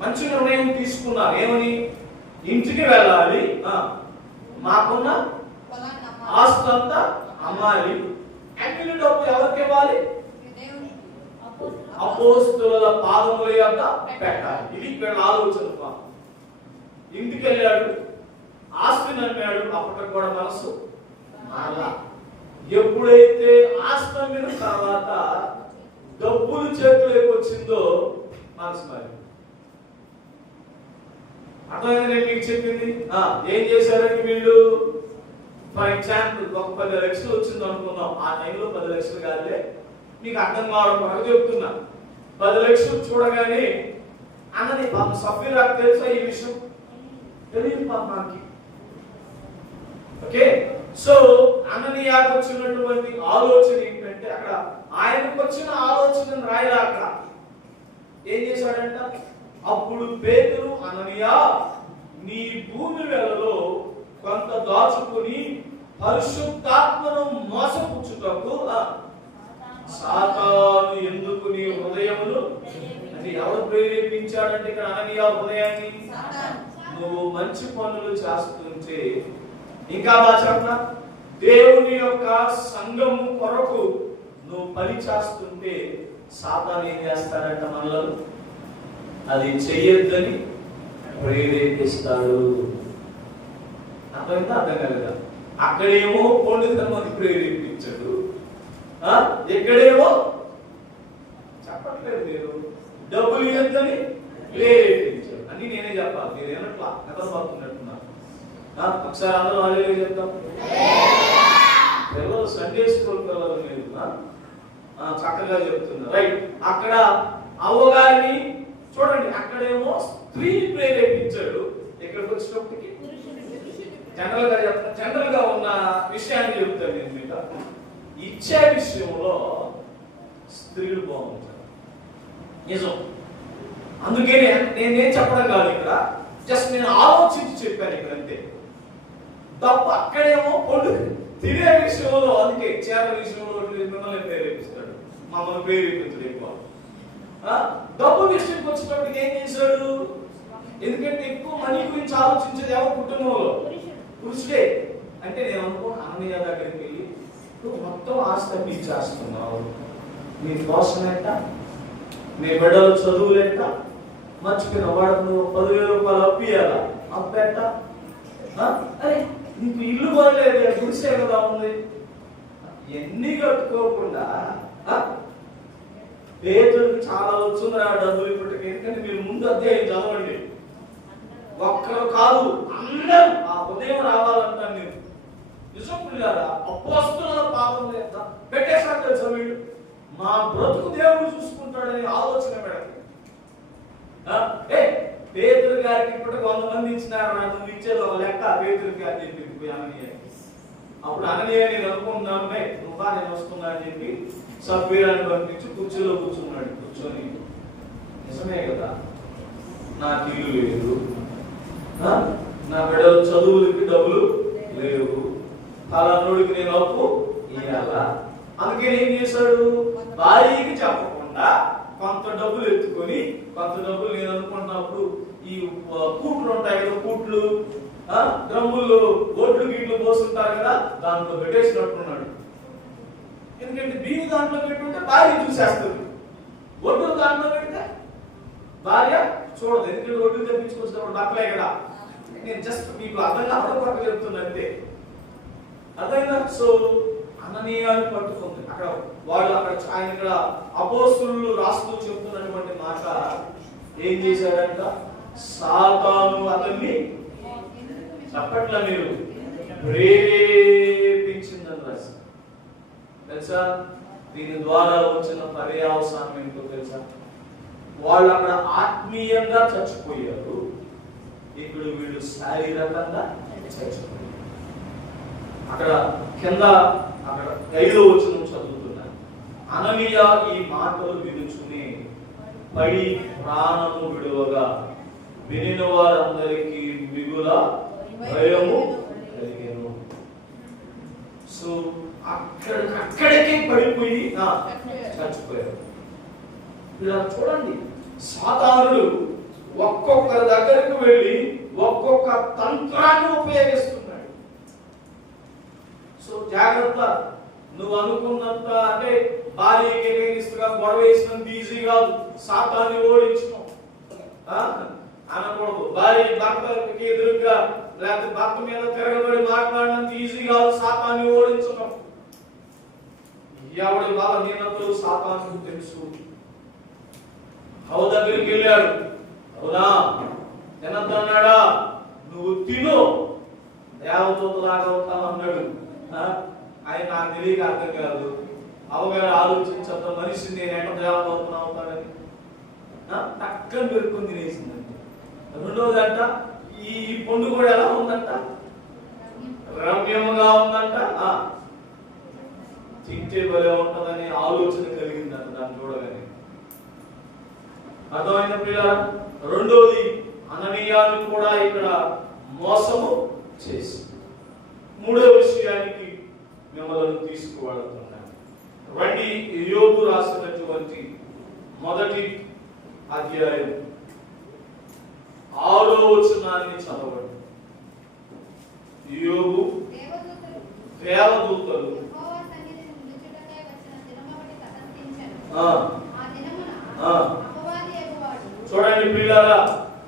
మంచి నిర్ణయం తీసుకున్నారు. ఏమని? ఇంటికి వెళ్ళాలి, మాకున్న ఆస్తి అంతా అమ్మాలి, అమ్మిన డబ్బు ఎవరికి ఇవ్వాలి? అపోస్తలుల పాదముల యొద్ద పెట్టాలి. ఇది వీళ్ళ ఆలోచన. ఇంటికి వెళ్ళాడు, ఆస్తిని అమ్మాడు. అప్పటికి కూడా మనసు మారలా. ఎప్పుడైతే ఆస్తి అమ్మిన తర్వాత డబ్బులు చేతిలోకి వచ్చిందో మనసు మారి. అర్థమైంది నేను మీకు చెప్పింది? ఏం చేశారండి వీళ్ళు? ఫర్ ఎగ్జాంపుల్, ఒక 10 లక్షలు వచ్చింది అనుకున్నాం. ఆ టైంలో 10 లక్షలు కాదులే, మీకు అర్థం కావడం కొరకు చెప్తున్నా. 10 లక్షలు చూడగానే అన్నది పాప సఫీరాకు తెలుసా ఈ విషయం? తెలియదు పాపకి. ఓకే, సో అననీయాకు వచ్చినటువంటి ఆలోచన ఏంటంటే, అక్కడ ఆయనకు వచ్చిన ఆలోచనను రాయలా. అక్కడ ఏం చేశాడంట? అప్పుడు పేతురు, అననీయ, నీ భూమి వేళలో కొంత దాచుకుని పరిశుద్ధాత్మను మోసపుచ్చుటకు సాతాను ఎందుకు నీ హృదయమును, అంటే ఎవరు ప్రేరేపించాడంటే ఇక్కడ అననీయ హృదయాన్ని? నువ్వు మంచి పనులు చేస్తుంటే, ఇంకా బాగా చెప్పనా, దేవుని యొక్క సంఘము కొరకు నువ్వు పని చేస్తుంటే సాతాను ఏం చేస్తాడంట? మనలో అది చెయ్యొద్దని ప్రేరేపిస్తాడు. అర్థమైందా? అర్థం కలదా? అక్కడేమో పండితులమని ప్రేరేపించాడు, ఎక్కడేమో చెప్పట్లేదు మీరు డబ్బులు ఇవ్వద్దని ప్రేరేపించాడు. అని నేనే చెప్పాలి, మీరు ఏమట్లా కథలు పడుతున్నట్టున్నా. ఒకసారి అందరూ హల్లెలూయా చెప్తాం. పిల్లలు సండే స్కూల్ పిల్లలు మీరు చక్కగా చెప్తున్నారు. రైట్? అక్కడ అవ్వగారిని చూడండి, అక్కడేమో స్త్రీని ప్రేరేపించాడు. ఇక్కడికి వచ్చినప్పటికీ జనరల్ గా ఉన్న విషయాన్ని చెప్తాను నేను మీకు. ఇచ్చే విషయంలో స్త్రీలు బాగుంటారు. నిజం. అందుకే నేనేం చెప్పడం కాదు ఇక్కడ, జస్ట్ నేను ఆలోచించి చెప్పాను ఇక్కడ అంతే. తప్ప అక్కడేమో పొండు తినే విషయంలో, అందుకే చేపల విషయంలో మిమ్మల్ని ప్రేరేపిస్తాడు, మమ్మల్ని ప్రేరేపించడు ఎక్కువ. డబ్బు విషయానికి వచ్చినప్పటికి ఏం చేశాడు? ఎందుకంటే ఎక్కువ మనీ గురించి ఆలోచించేది ఎవరు కుటుంబంలో? పురుషుడే. అంటే నేను అనుకోను అన్నయ్య దగ్గరికి వెళ్ళి నువ్వు మొత్తం ఆస్తి ఇచ్చేస్తున్నావు, నీ కోసం ఎంత, నీ బిడ్డలు చదువులు ఎంత, మర్చిపోయిన వాడికి నువ్వు 10,000 రూపాయలు అప్పు ఇవ్వాలా, అప్పు ఎంత? అరే నీకు ఇల్లు కొనలేదు, గుడిసే కదా ఉంది, ఎన్ని కట్టుకోకుండా పేదలకు చాలా వస్తుందిరా డబ్బులు ఇప్పటికి. ఎందుకంటే మీరు ముందు అధ్యాయం చదవండి, ఒక్కరు కాదు అందరూ ఆ ఉదయం రావాలంటాను నేను. నిజం పిల్లారా, అపోస్తలుల పాపం లేదా పెట్టేసాక తెలుసా వీళ్ళు, మా బ్రతుకు దేవుడు చూసుకుంటాడని ఆలోచన పెడతారు. పేదరు గారికి ఇప్పటికి 100 మంది ఇచ్చినారు, నువ్వు ఇచ్చేది ఒక లెక్క పేదరు గారు చెప్పి అననీయ. అప్పుడు అననీయ నేను అనుకుంటున్నాను నువ్వా నేను వస్తున్నా అని చెప్పి సభ్యులను పంపించి కుర్చీలో కూర్చున్నాడు. కూర్చొని నిజమే కదా, నాకు ఇల్లు లేదు, నా బిడ్డల చదువులకి డబ్బులు లేవు, తలనోడికి నేను అప్పు ఇవ్వాలా. అందుకే ఏం చేశాడు? భార్యకి చెప్పకుండా కొంత డబ్బులు ఎత్తుకొని, కొంత డబ్బులు నేను అనుకుంటున్నప్పుడు ఈ కూట్లు ఉంటాయి కదా, కూట్లు డ్రమ్ములు ఓట్లు గీట్లు పోస్తుంటారు కదా, దాంట్లో పెట్టేసినట్టున్నాడు. ఎందుకంటే బియ్యం దాంట్లో పెట్టుంటే భార్య చూసేస్తుంది, ఒడ్డు దాంట్లో పెడితే భార్య చూడదు. ఎందుకంటే ఒడ్డు తెప్పించుకొచ్చినప్పుడు బట్టలే కదా. నేను జస్ట్ మీకు అర్థం కావడం పక్క చెప్తున్నా అంతే, అర్థమైందా? సో అననీయాన్ని పట్టుకుంది అక్కడ వాళ్ళు. అక్కడ ఆయన ఇక్కడ అపోస్తలులు రాస్తూ చెప్తున్నటువంటి మాట ఏం చేశాడంట? సాతాను అతన్ని చెప్పట్ల మీరు ప్రేరేపించిందని రాసి తెలుసా. దీని ద్వారా వచ్చిన పర్యావసానం ఏంటో తెలుసా? వాళ్ళు అక్కడ ఆత్మీయంగా చచ్చిపోయారు, ఇప్పుడు వీళ్ళు శారీరకంగా చచ్చిపోయారు. అక్కడ కింద అక్కడ 5వ వచనం చదువుతున్నారు. అననీయ ఈ మాటలు వినుచుని పడి ప్రాణము విడువగా వినిన వారందరికీ మిగుల భయము కలిగెను. సో అక్కడికే పడిపోయి చచ్చిపోయారు. ఇలా చూడండి, సాతానుడు ఒక్కొక్కరి దగ్గరికి వెళ్ళి ఒక్కొక్క తంత్రాన్ని ఉపయోగిస్తున్నాడు. సో జాగ్రత్త, నువ్వు అనుకున్నంత అంటే భార్యకి ఎగనిస్తుగా గొడవ వేసినంత ఈజీ కాదు సాతాన్ని ఓడించడం. అనకూడదు భార్య భర్తకి ఎదురుగా లేకపోతే భర్త మీద తిరగబడి మాట్లాడినంత ఈజీ కాదు సాతాన్ని ఓడించడం. ఎవడి బలహీనతలు సాతానుకు తెలుసు. హవ దగ్గరికి వెళ్ళాడు, అవునా తినద్దన్నాడా, నువ్వు తిను దేవదూతలాగా అవుతావు అన్నాడు. ఆయన నాకు తెలియక అర్థం కాదు, అవగారు ఆలోచించంత మనిషిని నేను ఎక్కడ దేవదూతను అవుతాడని టక్కని పెరుక్కుని తినేసిందంట. రెండోదంట, ఈ పండు కూడా ఎలా ఉందంట? రమ్యముగా ఉందంట, తింటే భలే ఉంటుందని ఆలోచన కలిగిందంట దాన్ని చూడగానే. అర్థమైన పిల్లల, రెండోది అననీయాను కూడా ఇక్కడ మోసము చేసి. మూడో విషయానికి మిమ్మల్ని తీసుకువెళుతున్నాను. రండి, యోబు రాసినటువంటి మొదటి అధ్యాయం 6వ వచనాన్ని చదవండి. యోబు దేవదూతలు చూడండి పిల్లరా,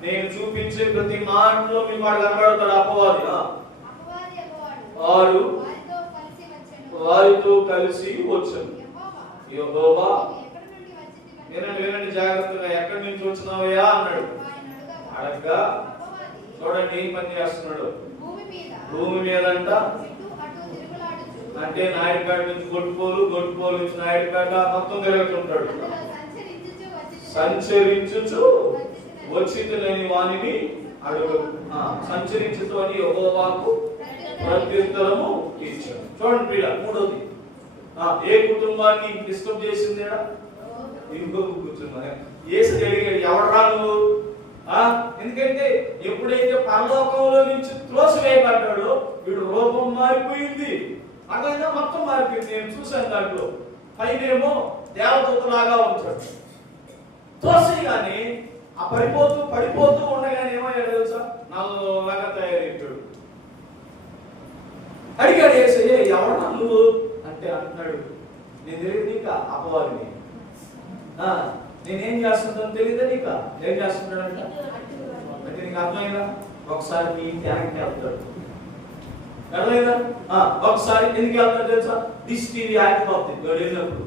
నేను చూపించే ప్రతి మాటలో మీ వాడు కనబడతాడు అపవాది. వాడు వారితో కలిసి వచ్చాను. యెహోవా, వినండి జాగ్రత్తగా, ఎక్కడి నుంచి వచ్చినావయ్యా అన్నాడు. అడగ్గా చూడండి ఏం పని చేస్తున్నాడు. భూమి మీదంట అంటే నాయుడుపేట నుంచి గొట్టుపోలు నుంచి నాయుడుపేట మొత్తం తిరుగుతుంటాడు. సంచరించుచు వచ్చితులేని వాణిని అడుగు. సంచరించుతూ అని యెహోవాకు ప్రత్యుత్తరము ఇచ్చాడు. చూడండి ప్రియ, మూడోది ఏ కుటుంబాన్ని డిస్టర్బ్ చేసింది? ఇంకొక కుటుంబం. యేసు జరిగాడు ఎవడరా నువ్వు? ఎందుకంటే ఎప్పుడైతే పరలోకంలో నుంచి త్రోసివేయబడ్డాడో వీడు రూపం మారిపోయింది, అదైనా మొత్తం మారిపోయింది. నేను చూశాను దాంట్లో పైనేమో దేవదూతలాగా ఉంటాడు, తోసేయగానే ఆ పడిపోతూ ఉండగానే ఏమయ్యాడు తెలుసా? నల్లగా తయారైపోయాడు. అడిగాడు యేసు, ఎవడన్నా నువ్వు అంటే అంటున్నాడు, నేను తెలియదు నీకా అపవాదిని, నేనేం చేస్తుంటాను తెలియదా నీకా? ఏం చేస్తుంటాడంట అంటే నీకు అర్థమైందా? ఒకసారి నీ ఇంటి వెనక్కి వెళ్తాడు, అర్థమైందా? ఒకసారి ఎందుకు వెళ్తాడు తెలుసా? డిష్ టీవీ ఆగిపోతుంది వెళ్ళినప్పుడు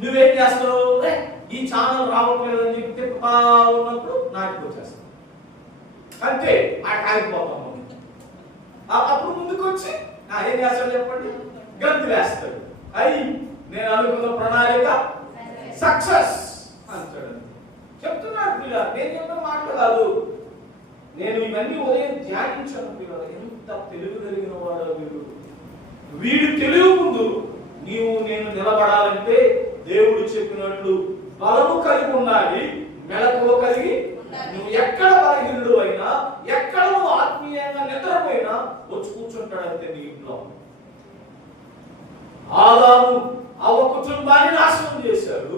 నువ్వేం చేస్తావు? ఈ ఛానల్ రావట్లేదు అని చెప్పి తిప్పా ఉన్నప్పుడు నాకు వచ్చేస్తావు, అంతే ఆగిపోతాం. అప్పుడు ముందుకు వచ్చి ఏం చేస్తాడు చెప్పండి? గంతులు వేస్తాడు. అయ్యి నేను అనుకున్న ప్రణాళిక సక్సెస్ అంటాడు. చెప్తున్నాడు పిల్లలు, నేను చెప్పిన మాటలు కాదు, నేను ఇవన్నీ ఉదయం ధ్యానించాను పిల్లలు. ఎంత తెలుగు కలిగిన వాడు వీడు తెలుగు ముందు నీవు నేను నిలబడాలంటే దేవుడు చెప్పినట్లు బలము కలిగి ఉండాలి, మెలకువ కలిగి. నువ్వు ఎక్కడ బలహీనుడు అయినా, ఎక్కడ నువ్వు ఆత్మీయంగా నిద్రపోయినా వచ్చి కూర్చుంటాడంతే నీ ఇంట్లో. ఆదాము అవ్వ కుటుంబాన్ని నాశనం చేశాడు,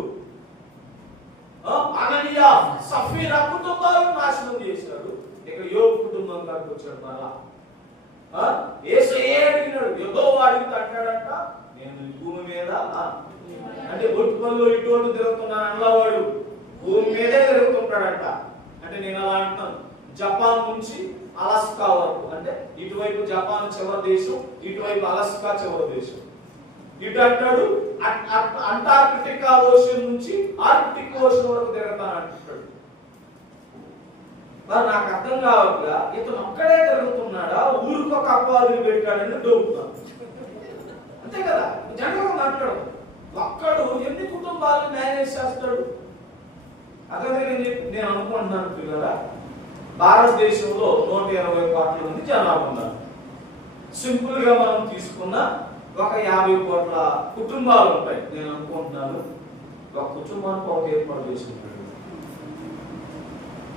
అననీయ సఫీరా కుటుంబాలను నాశనం చేశాడు. ఇక యోబు కుటుంబం కాడికి వచ్చాడు. మళ్ళా యేసయ్యే అడిగినాడు, యెహోవా అడిగితే అంటాడంట, నేను ఈ భూమి మీద అంటే ఒట్టుపల్లిలో ఇటువంటి తిరుగుతున్నాను అన్నవాడు భూమి మీదే తిరుగుతుంటాడంట. అంటే నేను అలా అంటున్నాను, జపాన్ నుంచి అలాస్కా వరకు, అంటే ఇటువైపు జపాన్ చివరి దేశం, ఇటువైపు అలాస్కా చివరి దేశం. ఇటు అంటాడు అంటార్కిటికా ఓషన్ నుంచి ఆర్కిటిక్ ఓషన్ వరకు తిరుగుతాను అంటాడు. మరి నాకు అర్థం కావట్లా, ఇతను ఒక్కడే తిరుగుతున్నాడా, ఊరికి ఒక అపవాదిని పెట్టాడని డౌట్. అంతే కదా, జనరల్గా మాట్లాడు. ఒక్కడు ఎన్ని కుటుంబాలను మేనేజ్ చేస్తాడు? అదే నేను అనుకుంటున్నాను పిల్లరా, భారతదేశంలో 120 కోట్ల మంది జనాభా ఉన్నారు. సింపుల్ గా మనం తీసుకున్న ఒక 50 కోట్ల కుటుంబాలు ఉంటాయి. నేను అనుకుంటున్నాను ఒక కుటుంబానికి ఒక ఏర్పాటు చేసుకుంటాడు.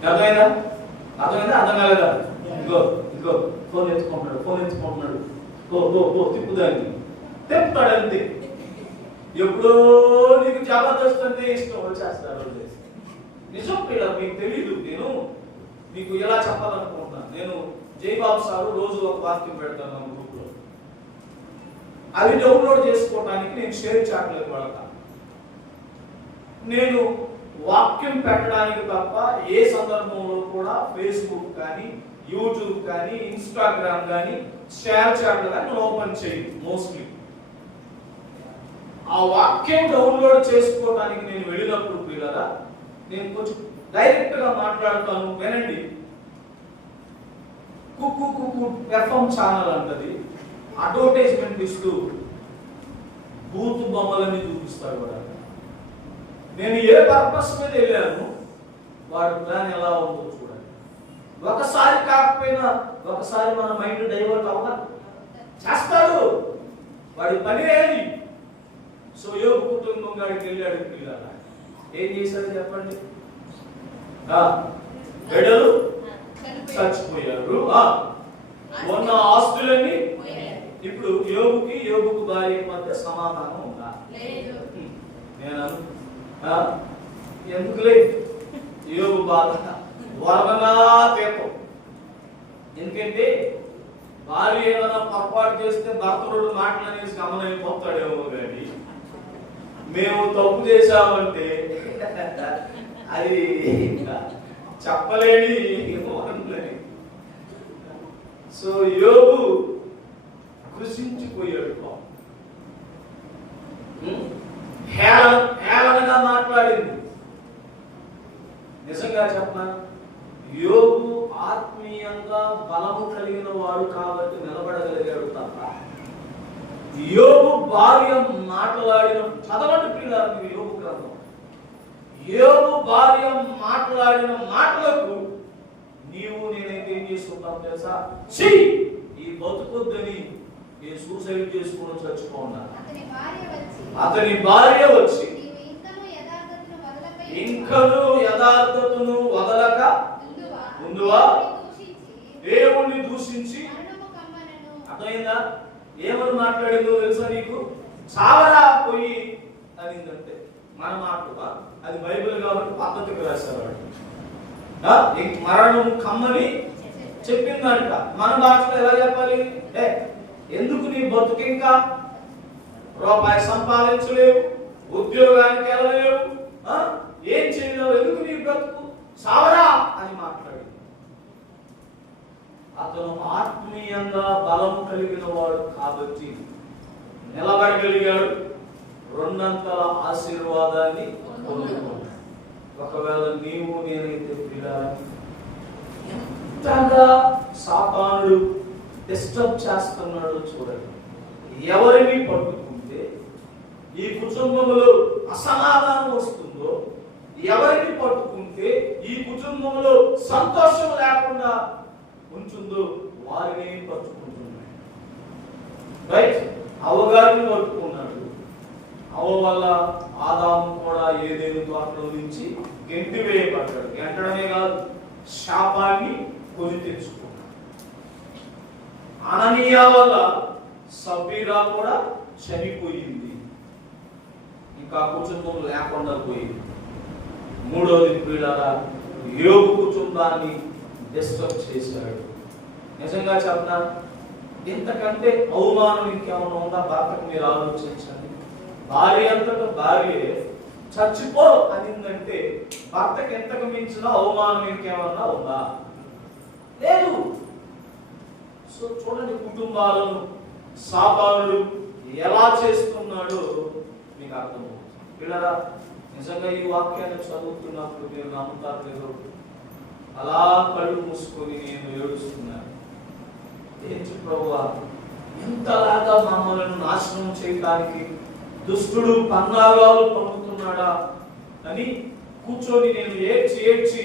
అర్థమైందా? అర్థం కాలేదా? ఇగో ఫోన్ ఎత్తుకుంటున్నాడు, తిప్పుదాన్ని తిప్పుతాడు అంతే. ఎప్పుడో నీకు జబర్దస్త్ అంటే ఇష్టం వచ్చేస్తారు. నిజం పిల్లలు, మీకు తెలీదు. నేను మీకు ఎలా చెప్పాలనుకుంటున్నాను. నేను జయబాబు సారు రోజు ఒక వాక్యం పెడతాను నా గ్రూప్ లో. అవి డౌన్లోడ్ చేసుకోవడానికి నేను షేర్ చాట్లేదు వాళ్ళ. నేను వాక్యం పెట్టడానికి తప్ప ఏ సందర్భంలో కూడా ఫేస్బుక్ కానీ, యూట్యూబ్ కానీ, ఇన్స్టాగ్రామ్ కానీ, షేర్ చాట్లు కానీ ఓపెన్ చేయను మోస్ట్లీ. ఆ వాక్యం డౌన్లోడ్ చేసుకోవడానికి నేను వెళ్ళినప్పుడు పిల్లరా, నేను కొంచెం డైరెక్ట్ గా మాట్లాడతాను, వినండి. కుక్కు ఎఫ్ఎం ఛానల్ అంటది, అడ్వర్టైజ్మెంట్ ఇస్తూ బూత్ బొమ్మలన్నీ చూపిస్తారు కూడా. నేను ఏ పర్పస్ మీద వెళ్ళాను, వాడి ప్లాన్ ఎలా ఉందో చూడండి. ఒకసారి కాకపోయినా ఒకసారి మన మైండ్ డైవర్ట్ అవ్వాలి చేస్తాడు, వాడి పని ఏది. సో యోబు కుటుంబం గారికి వెళ్ళాడు పిల్లల, ఏం చేశాడు చెప్పండి? బిడ్డలు చచ్చిపోయారు, ఉన్న ఆస్తులన్నీ. ఇప్పుడు యోబుకు భార్య మధ్య సమాధానం ఉందా? నేను ఎందుకు లేదు, యోబు బాధ వర్ణనాతీతం. ఎందుకంటే భార్య ఏమైనా పొరపాటు చేస్తే భర్త రెండు మాటలు అనేసి గమనైపోతాడేమో కానీ, మేము తప్పు చేశామంటే అది చెప్పలేని. సో యోబు కృషించిపోయాడు. హేళనగా మాట్లాడింది. నిజంగా చెప్పనా, యోబు ఆత్మీయంగా బలము కలిగిన వాడు కాబట్టి నిలబడగలిగాడు తప్ప యోబు భార్య మాట్లాడిన, చదవండి పిల్లలు యోబు గ్రంథం, యోబు భార్య మాట్లాడిన మాటలకు నీవు నేనైతే ఏం చేసుకుంటాం తెలుసా? ఈ బతుకొద్దని నేను సూసైడ్ చేసుకోవడం చచ్చిపోన్నా. అతని భార్య వచ్చి ఇంకా ఇంకను యథార్థతను వదలక ముందువా దేవుణ్ణి దూషించి. అర్థమైందా? ఏమని మాట్లాడిందో తెలుసా నీకు? చావరా పోయి అనిందంటే మన మాట అది బైబిల్ కాబట్టి పద్ధతికి రాశారు. మరణం కమ్మని చెప్పిందంట. మన భాషలో ఎలా చెప్పాలి? ఎందుకు నీ బతుకు ఇంకా రూపాయి సంపాదించలేవు, ఉద్యోగానికి వెళ్ళలేవు, ఏం చేయలేవు, ఎందుకు నీ బ్రతుకు, చావరా అని మాట్లాడి. అతను ఆత్మీయంగా బలం కలిగిన వాడు కాబట్టి నిలబడగలిగాడు, రెండంతల ఆశీర్వాదాన్ని పొందుకున్నాడు. ఒకవేళ నీవు నేనైతే ఎంతగా సాతానుడు డిస్టర్బ్ చేస్తున్నాడో చూడండి. ఎవరిని పట్టుకుంటే ఈ కుటుంబంలో అసమాధానం వస్తుందో, ఎవరిని పట్టుకుంటే ఈ కుటుంబంలో సంతోషం లేకుండా ఉంటుందో వారిని పట్టుకుంటున్నాడు. రైట్? అవగారిని పట్టుకున్నాడు. అవ వల్ల ఆదాము కూడా ఏదేను తోటలో నుంచి గెంటి వేయబడ్డాడు. గెంటడమే కాదు, శాపాన్ని కొని తెచ్చుకున్నాడు. అననీయా వల్ల సఫీరా కూడా చనిపోయింది. ఇంకా కుటుంబం లేకుండా పోయింది. మూడవది ప్రియులారా, యోబు కుటుంబాన్ని డిస్టర్బ్ చేశాడు. నిజంగా చెప్పనా, ఇంతకంటే అవమానం ఇంకేమైనా ఉందా? భర్తకు మీరు ఆలోచించండి. భార్య అంతటా భార్య చచ్చిపో అనిందంటే భర్తకి ఎంతకు మించిన అవమానం ఇంకేమన్నా ఉందా? లేదు. సో చూడండి, కుటుంబాలను సాతానుడు ఎలా చేస్తున్నాడో మీకు అర్థమవుతుంది. పిల్లరా, నిజంగా ఈ వాక్యాన్ని చదువుతున్నప్పుడు మీరు నమ్ముతారు లేదు, అలా కళ్ళు మూసుకొని నేను ఏడుస్తున్నాను. ఏంటి ప్రభువా, ఎంతలాగా మమ్మల్ని నాశనం చేయడానికి దుష్టుడు పన్నాగాలు పంపుతున్నాడా అని కూర్చొని నేను ఏడ్చి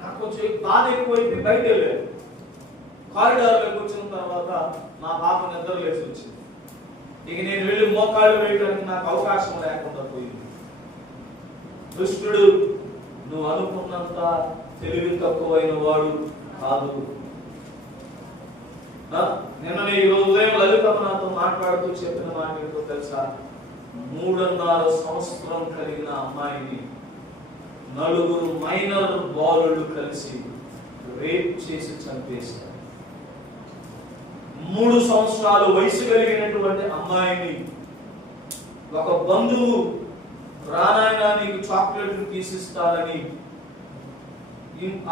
నాకు కొంచెం బాధ ఎక్కువైపోయి బయట వెళ్ళాను. కారిడార్లోకి వచ్చిన తర్వాత నా పాప నిద్ర లేచి వచ్చింది. ఇక నేను వెళ్ళి మోకాళ్ళు వేయడానికి నాకు అవకాశం లేకుండా పోయింది. దుష్టుడు నువ్వు అనుకున్నంత తెలివి తక్కువైన వాడు కాదు. నిన్న ఈ రోజు ఉదయం లలితమ్మ నాతో మాట్లాడుతూ చెప్పిన మాట ఏంటో తెలుసా? 3.5 సంవత్సరం కలిగిన అమ్మాయిని 4 మైనర్ బాలుళ్ళు కలిసి రేప్ చేసి చంపేశారు. 3 సంవత్సరాలు వయసు కలిగినటువంటి అమ్మాయిని ఒక బంధువు రానాయన నీకు చాక్లెట్లు తీసిస్తానని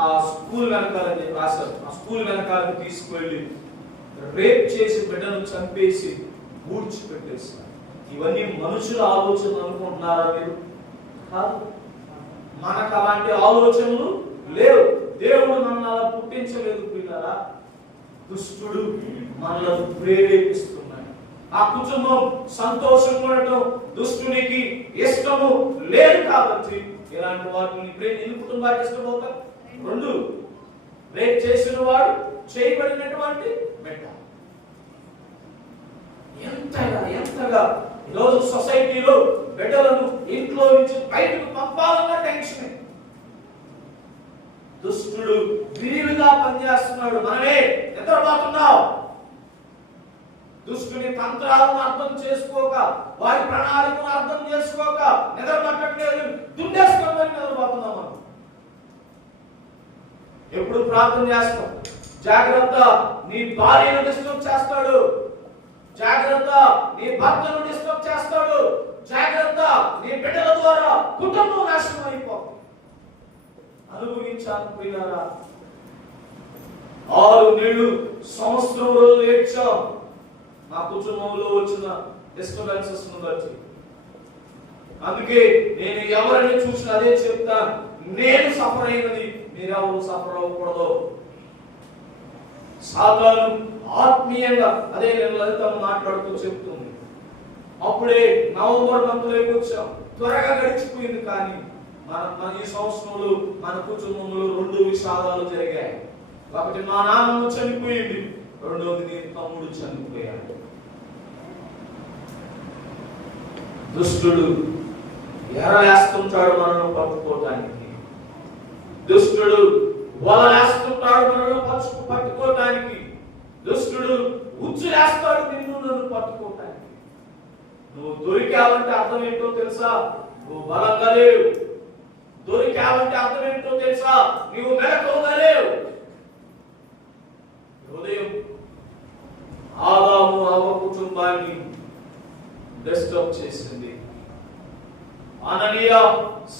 ఆ స్కూల్ వెనకాలని రాశారు. ఆ స్కూల్ వెనకాలని తీసుకువెళ్ళి రేప్ చేసి బిడ్డను చంపేసి ఊడ్చిపెట్టేస్తారు. ఇవన్నీ మనుషుల ఆలోచనలు అనుకుంటున్నారా మీరు? కాదు. మనకు అలాంటి ఆలోచనలు లేవు. దేవుడు మనల్ని అలా పుట్టించలేదు పిల్లరా. దుష్టుడు మనల్ని ప్రేరేపిస్తున్నాడు. ఆ కుటుంబం సంతోషంగా ఉండటం దుష్టునికి ఇష్టము లేదు కాబట్టి ఇలాంటి వాటిని ఎందుకు కుటుంబానికి ఇష్టమవుతారు? 2, రేప్ చేసిన వాడు చేయబడినటువంటి బిడ్డ. ఎంతగా ఈరోజు సొసైటీలో బిడ్డలను ఇంట్లో నుంచి బయటకు పంపాలన్న టెన్షన్. దుష్టుడు విరివిగా పనిచేస్తున్నాడు. మనమే నిద్రపోతున్నాం. దుష్టుని తంత్రాలను అర్థం చేసుకోక, వారి ప్రణాళికను అర్థం చేసుకోక నిద్రపట్టట్లేదు, దుండేసుకొని నిద్రపోతున్నాం. మనం ఎప్పుడు ప్రార్థన చేస్తాం? జాగ్రత్త, నీ భార్యను డిస్టర్బ్ చేస్తాడు. జాగ్రత్త, నీ భర్తను డిస్టర్బ్ చేస్తాడు. జాగ్రత్త, నీ బిడ్డల ద్వారా కుటుంబం నాశనం అయిపోతుంది. అనుభవించాను ప్రియులారా. 6 నెలలు సంవత్సరం రోజులు ఏడ్చాం నా కుటుంబంలో వచ్చిన డిస్టర్బెన్సెస్ బట్టి. అందుకే నేను ఎవరిని చూసినా అదే చెప్తాను, నేను సఫర్ అయినది మీరెవరు సఫర్ అవ్వకూడదు. సాతాను ఆత్మీయంగా అదే నేను లలితమ్మ మాట్లాడుతూ చెప్తుంది. అప్పుడే నవంబర్ మంత్లోకి వచ్చాం, త్వరగా గడిచిపోయింది. కానీ మన ఈ సంవత్సరంలో మన కుటుంబంలో 2 విషాదాలు జరిగాయి. ఒకటి మా నాన్నమ్మ చనిపోయింది, రెండవది నేను తమ్ముడు చనిపోయాడు. దుష్టుడు ఎరలేస్తుంటాడు మనల్ని పట్టుకోవటానికి. దుష్టుడు వలలేస్తుంటాడు మనల్ని పట్టుకోవటానికి. దుష్టుడు ఉచ్చులేస్తాడు నిన్ను నన్ను పట్టుకోవటానికి. నువ్వు దొరికావంటే అర్థం ఏంటో తెలుసా? నువ్వు బలంగా లేవు. దొరికావంటే అర్థం ఏంటో తెలుసా? నీవు మెలకువగా లేవు. ఉదయం ఆదాము అవ్వ కుటుంబాన్ని డిస్టర్బ్ చేసింది. అననీయ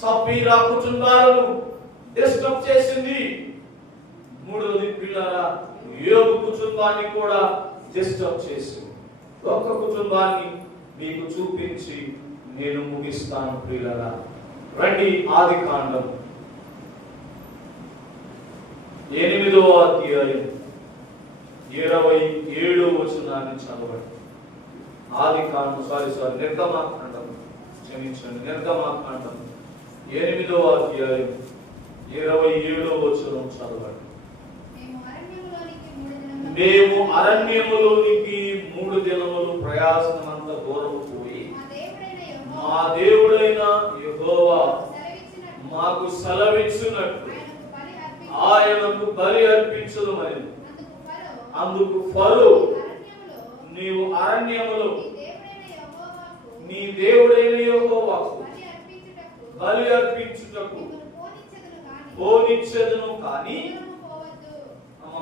సఫీరా కుటుంబాలను డిస్టర్బ్ చేసింది. మూడవది పిల్లరా, యోబు కుటుంబాన్ని కూడా డిస్టర్బ్ చేసింది. ఒక్క కుటుంబాన్ని మీకు చూపించి నేను ముగిస్తాను ప్రియులారా. రండి ఆదికాండం 8వ అధ్యాయం 27వ వచనాన్ని చదవండి. ఆదికాండం నిర్గమాకాండం, క్షమించండి, నిర్గమాకాండం 8వ అధ్యాయం 27వ వచనం చదవండి. మేము అరణ్యములోనికి 3 దినములు ప్రయాసమంత దూరం పోయి మా దేవుడైన యెహోవా మాకు సెలవిచ్చినట్టు ఆయనకు బలి అర్పించుదుమని. అందుకు ఫరో, నీవు అరణ్యములో నీ దేవుడైన యెహోవాకు బలి అర్పించుటకు పోనిచ్చెదను కానీ.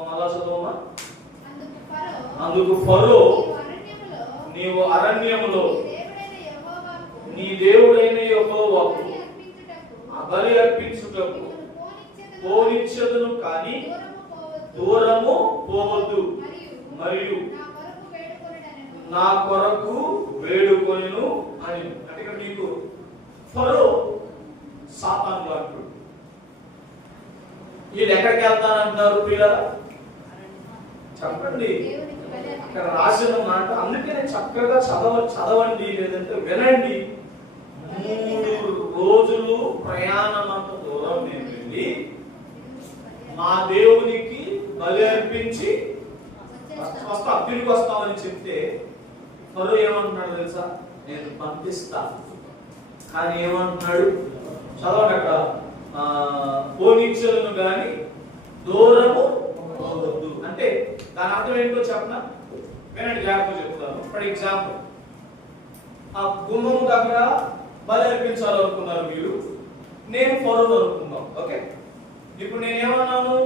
మళ్ళా చదవమా. అందుకు ఫరో, నీవు అరణ్యములో నీ దేవుడైన యెహోవాకు బలి అర్పించుటకు పోనిచ్చెదను కానీ దూరము పోవద్దు, మరియు నా కొరకు వేడుకొనెను అని. అంటే ఇక్కడ మీకు ఫరో సాతాను లాంటి. వీళ్ళు ఎక్కడికి వెళ్తానంటున్నారు పిల్లలు? చెప్పండి. అక్కడ రాసిన మాట అందుకే చక్కగా చదవండి, లేదంటే వినండి. 3 రోజులు ప్రయాణం అంత దూరం నేను వెళ్ళి మా దేవునికి బలి అర్పించి తిరిగి వస్తామని చెప్తే ఫరో ఏమంటున్నాడు తెలుసా? నేను పంపిస్తా. కానీ ఏమంటున్నాడు చదవండి అక్కడ, పోనిచ్చలను గాని దూరము పోవద్దు. అంటే దాని అర్థం ఏంటో చెప్పనా? వినండి, జాగ్రత్తగా చెప్తాను. ఫర్ ఎగ్జాంపుల్, ఆ గుమ్మం దగ్గర బలి అర్పించాలనుకున్నారు మీరు, నేను ఫరోను అనుకున్నాం. ఓకే, ఇప్పుడు నేనేమన్నాను?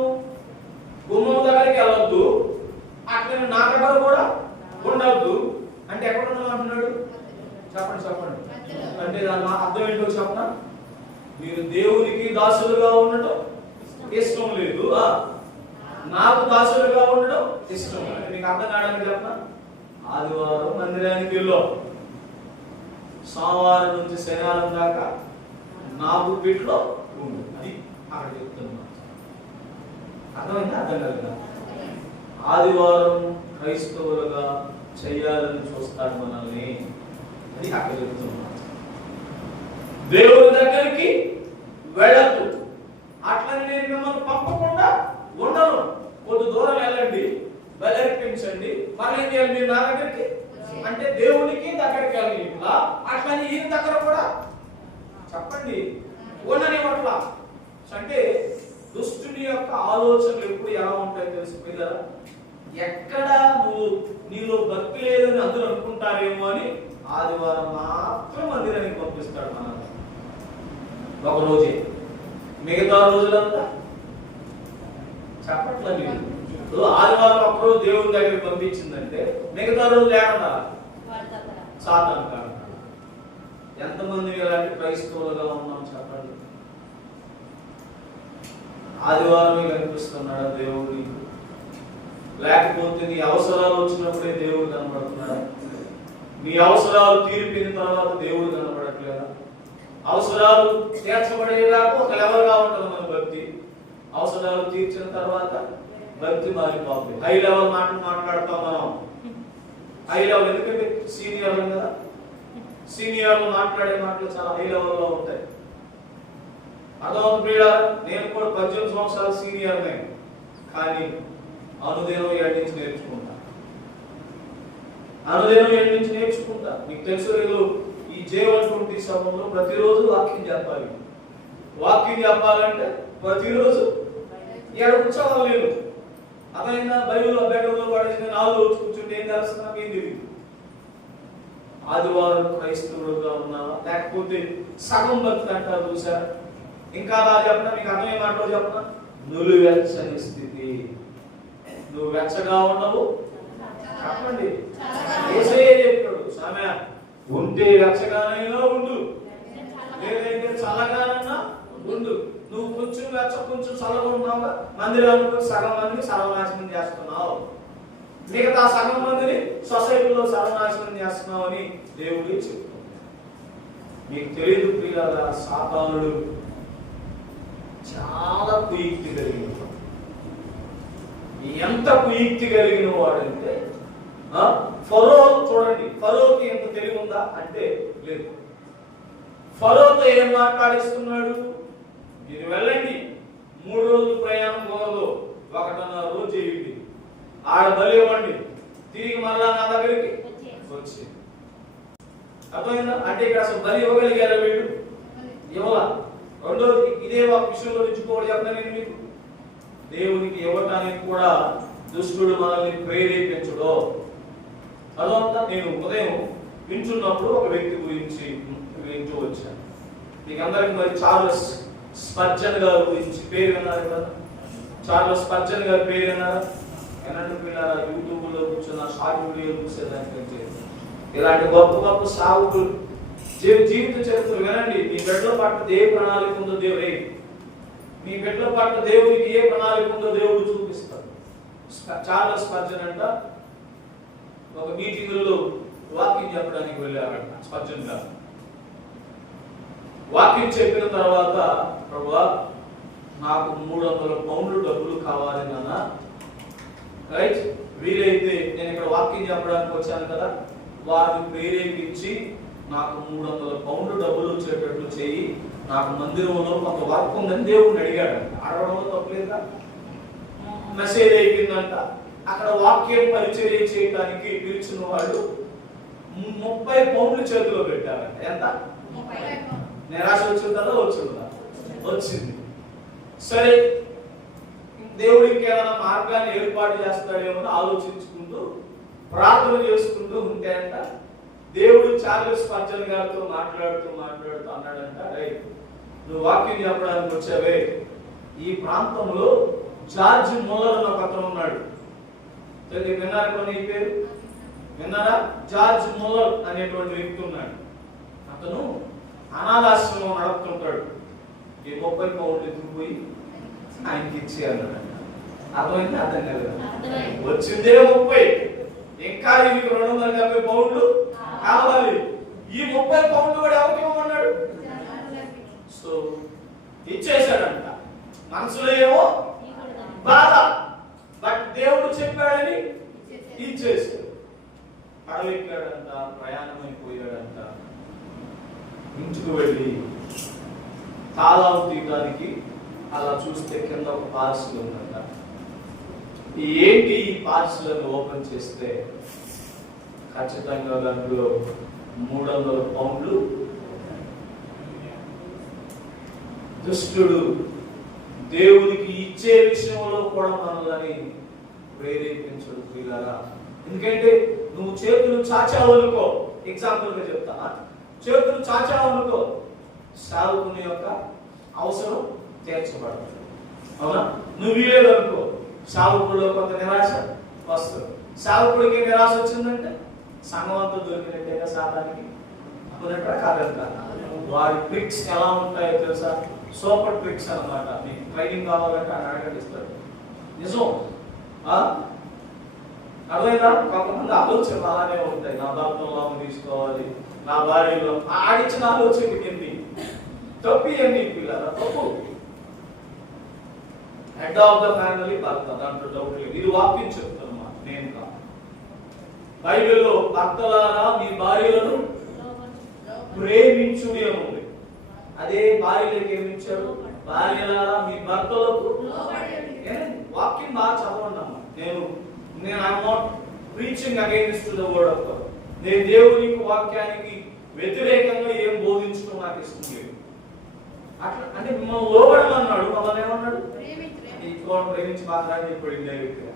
గుమ్మం దగ్గరికి వెళ్ళొద్దు, అట్లనే నా దగ్గర కూడా ఉండద్దు. అంటే ఎక్కడ ఉన్నాను అంటున్నాడు? చెప్పండి. అంటే దాని అర్థం ఏంటో చెప్పనా? మీరు దేవునికి దాసులుగా ఉండటం ఇష్టం లేదు, నాకు దాసులుగా ఉండడం ఇష్టం. మీకు అర్థం కావడానికి చెప్పనా? ఆదివారం మందిరానికి వెళ్ళాం, సోమవారం నుంచి శనివారం దాకా నా బుక్కిట్లో ఉండు. అది అక్కడ చెప్తున్నా. అర్థమైందా? అర్థం కదా? ఆదివారం క్రైస్తవులుగా చెయ్యాలని చూస్తాడు మనల్ని, అది అక్కడ చెప్తున్నా. దేవుడి దగ్గరికి వెళ్ళద్దు, అట్లని నేను మిమ్మల్ని పంపకుండా ఉండను. కొద్ది దూరం వెళ్ళండి, బలర్పించండి, మళ్ళీ ఏం చేయాలి? మీరు నా దగ్గరికి అంటే దేవునికి దగ్గరికి వెళ్ళి ఇట్లా, అట్లని ఈయన దగ్గర కూడా చెప్పండి ఉండనివ్వట్లా. అంటే దుష్టుని యొక్క ఆలోచనలు ఎప్పుడు ఎలా ఉంటాయో తెలిసిపోయిందా? ఎక్కడ నీలో భక్తి లేదని అందరూ అనుకుంటారేమో అని ఆదివారం మాత్రం మందిరానికి పంపిస్తాడు మన ఒక రోజే. మిగతా రోజులంతా చెప్పట్లే. మీరు ఆదివారం ఒకరోజు దేవుని దగ్గరికి పంపించిందంటే మిగతా రోజులు ఏమన్నా సాతాను కాదు. ఎంతమంది ఇలాంటి క్రైస్తవులుగా ఉన్నాం చెప్పండి? ఆదివారమే కనిపిస్తున్నాడా దేవుడు నీకు? లేకపోతే నీ అవసరాలు వచ్చినప్పుడే దేవుడు కనబడుతున్నాడా? నీ అవసరాలు తీరిపోయిన తర్వాత దేవుడు కనబడట్లేదా? అవసరాలు తీర్చబడేలాగా ఒక లెవెల్గా ఉంటుంది మన భక్తి. అవసరాలు తీర్చిన తర్వాత భక్తి మారిపోతుంది. హై లెవెల్ మాట్లాడతాం మనం. హై లెవెల్ ఎందుకంటే సీనియర్లు కదా, సీనియర్లు మాట్లాడే మాటలు చాలా హై లెవెల్లో ఉంటాయి. అదొక నేను కూడా 18 సంవత్సరాలు సీనియర్నే, కానీ అనుదినం 7 నుంచి నేర్చుకుంటా. అనుదినం 7 నుంచి నేర్చుకుంటా. మీకు తెలుసు లేదు, ఈ J120 సభలో ప్రతిరోజు వాక్యం చెప్పాలి. వాక్యం చెప్పాలంటే ప్రతిరోజు ఏడు ఉత్సవాలు లేదు. అదైనా బైబిల్ బెడ్రూమ్లో పడేసిన 4 రోజు కూర్చుంటే ఏం తెలుస్తుంది? నాకు ఏం తెలియదు. ఆదివారం క్రైస్తవుడుగా ఉన్నావా, లేకపోతే సగం భక్తి అంటారు చూసారా? ఇంకా బాగా చెప్పిన మీకు అర్థమేమంటో చెప్పిన, నులివెచ్చని స్థితి. నువ్వు వెచ్చగా ఉండవు, చెప్పండి. యేసయ్య చెప్పాడు, సామె ఉంటే వెచ్చగానైనా ఉండు, లేదంటే చల్లగానైనా ఉండు. నువ్వు కొంచెం వెచ్చ కొంచెం చల్లగా ఉన్నావు, మందిరానికి సగం మందిని సర్వనాశనం చేస్తున్నావు, మిగతా సగం మందిని సొసైటీలో సర్వనాశనం చేస్తున్నావు అని దేవుడు చెప్తున్నాడు. మీకు తెలియదు ప్రియులారా, సాతానుడు చాలా కుయుక్తి కలిగిన వాడు. ఎంత కుయుక్తి కలిగిన వాడంటే, ఫరో చూడండి, ఫరోకి ఎంత తెలివి ఉందా అంటే లేదు. ఫరోతో ఏం మాట్లాడిస్తున్నాడు? మీరు వెళ్ళండి, 3 రోజులు ప్రయాణం పోదు, 1.5 రోజు చేయండి, ఆడ బలి ఇవ్వండి, తిరిగి మరలా నా దగ్గరికి వచ్చి. అర్థమైందా? అంటే ఇక్కడ అసలు బలి ఇవ్వగలిగారా వీళ్ళు? ఇవ్వాల. రెండోది, ఇదే ఒక విషయంలో రుచుకోవడం చెప్తాను నేను మీకు. దేవునికి ఇవ్వటానికి కూడా దుష్టుడు మనల్ని ప్రేరేపించడు. అదంతా నేను ఉదయం వింటున్నప్పుడు ఒక వ్యక్తి గురించి వింటూ వచ్చాను. మీకు అందరికి మరి చార్లెస్ స్పర్జన్ గారి గురించి పేరు విన్నారు కదా? చార్లెస్ స్పర్జన్ గారి పేరు విన్నారా? ఎన్నట్టు పిల్లల యూట్యూబ్ లో కూర్చున్న షార్ట్ వీడియోలు చూసేదానికంటే ఇలాంటి గొప్ప గొప్ప సావుకులు జీవిత చరిత్రలు వినండి. మీ బిడ్డల పట్ల ఏ ప్రణాళిక ఉందో దేవుడే, మీ బిడ్డల పట్ల దేవునికి ఏ ప్రణాళిక ఉందో దేవుడు చూపిస్తాడు. చార్లెస్ స్పర్జన్ అంట ఒక మీటింగ్ లో వాక్యం చెప్పడానికి వెళ్ళారంట. స్పర్జన్ గారు వాక్యం చెప్పిన తర్వాత, ప్రభువా నాకు 300 పౌండ్లు డబ్బులు కావాలి నాన్న, రైట్, వీలైతే నేను ఇక్కడ వాక్యం చెప్పడానికి వచ్చాను కదా, వారిని ప్రేరేపించి నాకు 300 పౌండ్లు డబ్బులు వచ్చేటట్లు చేయి, నాకు మందిరంలో కొంత వర్క్ ఉందని దేవుడిని అడిగాడు. అడగడంలో తప్పలేదా? మెసేజ్ అయిపోయిందంట. అక్కడ వాక్యం పరిచర్య చేయడానికి పిలిచిన వాళ్ళు 30 పౌండ్లు చేతిలో పెట్టారంట. ఎంత? నిరాశ వచ్చిందా? వచ్చింది. సరే, దేవుడికి ఏమైనా మార్గాన్ని ఏర్పాటు చేస్తాడేమో ఆలోచించుకుంటూ ప్రార్థన చేసుకుంటూ ఉంటే అంట, దేవుడు చార్లెస్ స్పర్జన్ గారితో మాట్లాడుతూ అన్నాడంట, రైట్, నువ్వు వాక్యం చెప్పడానికి వచ్చావే, ఈ ప్రాంతంలో జార్జ్ ముల్లర్ అనే ఒక అతను ఉన్నాడు. విన్నారా? ఈ పేరు విన్నారా? జార్జ్ ముల్లర్ అనేటువంటి వ్యక్తి ఉన్నాడు. అతను అనాథాశ్రమం నడుపుతుంటాడు. ఈ 30 పౌండ్లు ఎత్తుకుపోయి ఆయనకి ఇచ్చి అన్నాడు. అర్థమైంది? అర్థం కాదు. వచ్చిందే 30, ఇంకా మీకు 270 పౌండ్లు కావాలి. ఈ 30 పౌండ్లు కూడా ఎవరికి ఇవ్వమన్నాడు? సో ఇచ్చేసాడంట. మనసులో ఏమో బాధ, బట్ దేవుడు చెప్పాడని ఇచ్చేసాడు. పడవెక్కాడంట, ప్రయాణం అయిపోయాడంట. ఇంటికి వెళ్ళి తాళం తీయడానికి అలా చూస్తే కింద ఒక పార్సల్ ఉందంట. ఏంటి ఈ పార్సల్ ఓపెన్ చేస్తే ఖచ్చితంగా దాంట్లో 300 పౌండ్లు. దుష్టుడు దేవునికి ఇచ్చే విషయంలో కూడా మనల్ని ప్రేరేపించడు పిల్లరా. ఎందుకంటే నువ్వు చేతులు చాచావు అనుకో, ఎగ్జాంపుల్ గా చెప్తా, చేతులు చాచావు అనుకో, సావుకుని యొక్క అవసరం తీర్చబడదు. అవునా? నువ్వు వీలేదనుకో, సావుకుడిలో కొంత నిరాశ వస్తుంది. సావుకుడికి నిరాశ వచ్చిందంటే సంఘం అంతా దొరికినట్టేగా సాతానికి. అనుకున్నట్టు కాదంట. వారి ట్రిక్స్ ఎలా ఉంటాయో తెలుసా? సూపర్ ట్రిక్స్ అన్నమాట. మీకు ట్రైనింగ్ కావాలంటే ఆయన అడగడిస్తాడు. నిజం. అర్థమైందా? కొంతమంది ఆలోచనలు అలానే ఉంటాయి. నా భర్తలో తీసుకోవాలి, నా భార్యలో ఆడిచ్చిన ఆలోచన ఎన్ని తప్పి ఎన్ని పిల్లల తప్పు. హెడ్ ఆఫ్ ద ఫ్యామిలీ భర్త, దాంట్లో డౌట్ లేదు. ఇది వాక్యం చెప్తున్నా, నేను కాదు. బైబిల్లో భర్తలారా మీ భార్యలను ప్రేమించుడి అని ఉంది. అదే భార్యలకు ఏమిచ్చారు? భార్యలారా మీ భర్తలకు. వాక్యం బాగా చదవండి అమ్మా. నేను I'm not preaching against the word of God. నేను దేవునికి వాక్యానికి వ్యతిరేకంగా ఏం బోధించడం నాకు ఇష్టం లేదు. అట్లా అంటే మనం లోబడమన్నాడు, మమ్మల్ని ఏమన్నాడు? ప్రేమించి మాత్రమే చెప్పాడు ఇండైరెక్ట్గా.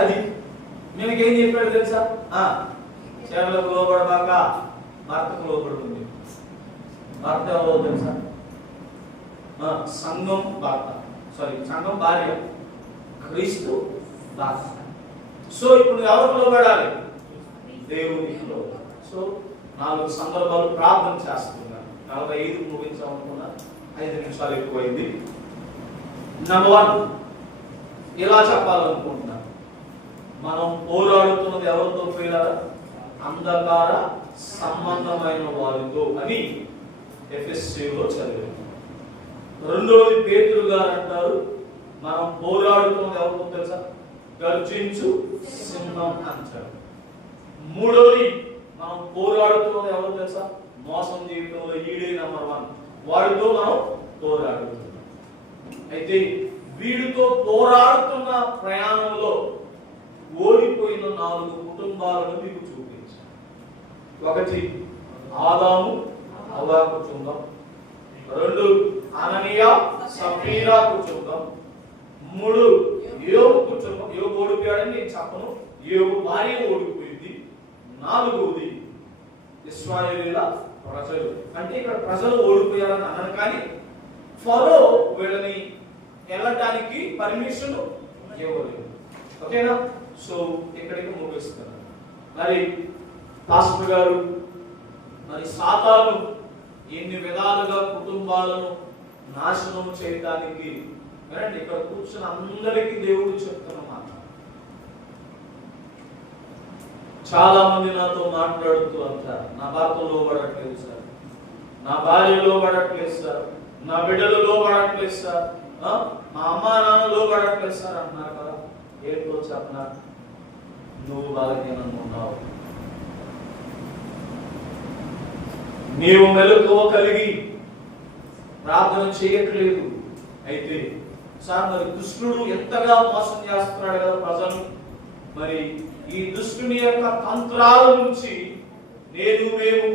అది మీకేం చెప్పాడు తెలుసా? చేరలకు లోబడబాక భర్తకు లోబడుతుంది. భర్త ఎవరో తెలుసా? సంఘం భర్త, సంఘం భార్య, క్రీస్తు దాస. సో ఇప్పుడు ఎవరికి లోబడాలి? దేవునికి లోబడాలి. సో 4 సందర్భాలు ప్రార్థన చేస్తున్నాను. 45 ముగించామనుకున్నా, 5 నిమిషాలు ఎక్కువైంది. నెంబర్ 1 ఇలా చెప్పాలనుకుంటున్నాను, మనం పోరాడుతున్నది ఎవరితో ప్రియులారా? అంధకార సంబంధమైన వారితో అని ఎఫెసీలో చదివాం. రెండోది పేతురు గారు అంటారు, మనం పోరాడుతున్నది ఎవరితో తెలుసా? గర్జించు సింహం అంటారు. మూడోది మనం పోరాడుతున్నది ఎవరు తెలుసా? మోసం జీవితంలో ఈడే నెంబర్ 1, వాడితో మనం పోరాడుతున్నాం. అయితే వీడితో పోరాడుతున్న ప్రయాణంలో ఓడిపోయిన 4 కుటుంబాలను మీకు చూపించాను. 1 ఆదాము హవ్వ కుటుంబం, 2 అననీయ సఫీరా కుటుంబం, 3 యోబు కుటుంబం. యోబు ఓడిపోయాడని నేను చెప్పను, యోబు భార్య ఓడిపోయింది. 4వది ఇశ్రాయేలీయుల ప్రజలు. అంటే ఇక్కడ ప్రజలు ఓడిపోయారని అన్నారు, కానీ ఫరో వీళ్ళని వెళ్ళడానికి పర్మిషన్ ఇవ్వలేదు. ఓకేనా? సో ఇక్కడికి ముగిస్తున్నారు. మరి పాస్టర్ గారు, మరి సాతాను ఎన్ని విధాలుగా కుటుంబాలను నాశనం చేయడానికి, వినండి, ఇక్కడ కూర్చుని అందరికీ దేవుడు చెప్తున్న మాట. చాలా మంది నాతో మాట్లాడుతూ అంటారు, నా భర్త లోబడట్లేదు సార్, నా భార్య లోబడట్లేదు సార్, నా బిడ్డలు లోబడట్లేదు సార్, మా అమ్మా నాన్న లోబడట్లేదు సార్ అంటున్నారు కదా. ఏంటో చెప్పనా? నువ్వు బలహీనంగా ఉన్నావు. నీవు మెలకువ కలిగి ప్రార్థన చేయట్లేదు. అయితే సార్, మరి దుష్టుడు ఎంతగా మోసం చేస్తున్నాడు కదా ప్రజలు. మరి ఈ దుష్టుని యొక్క తంత్రాల నుంచి మేము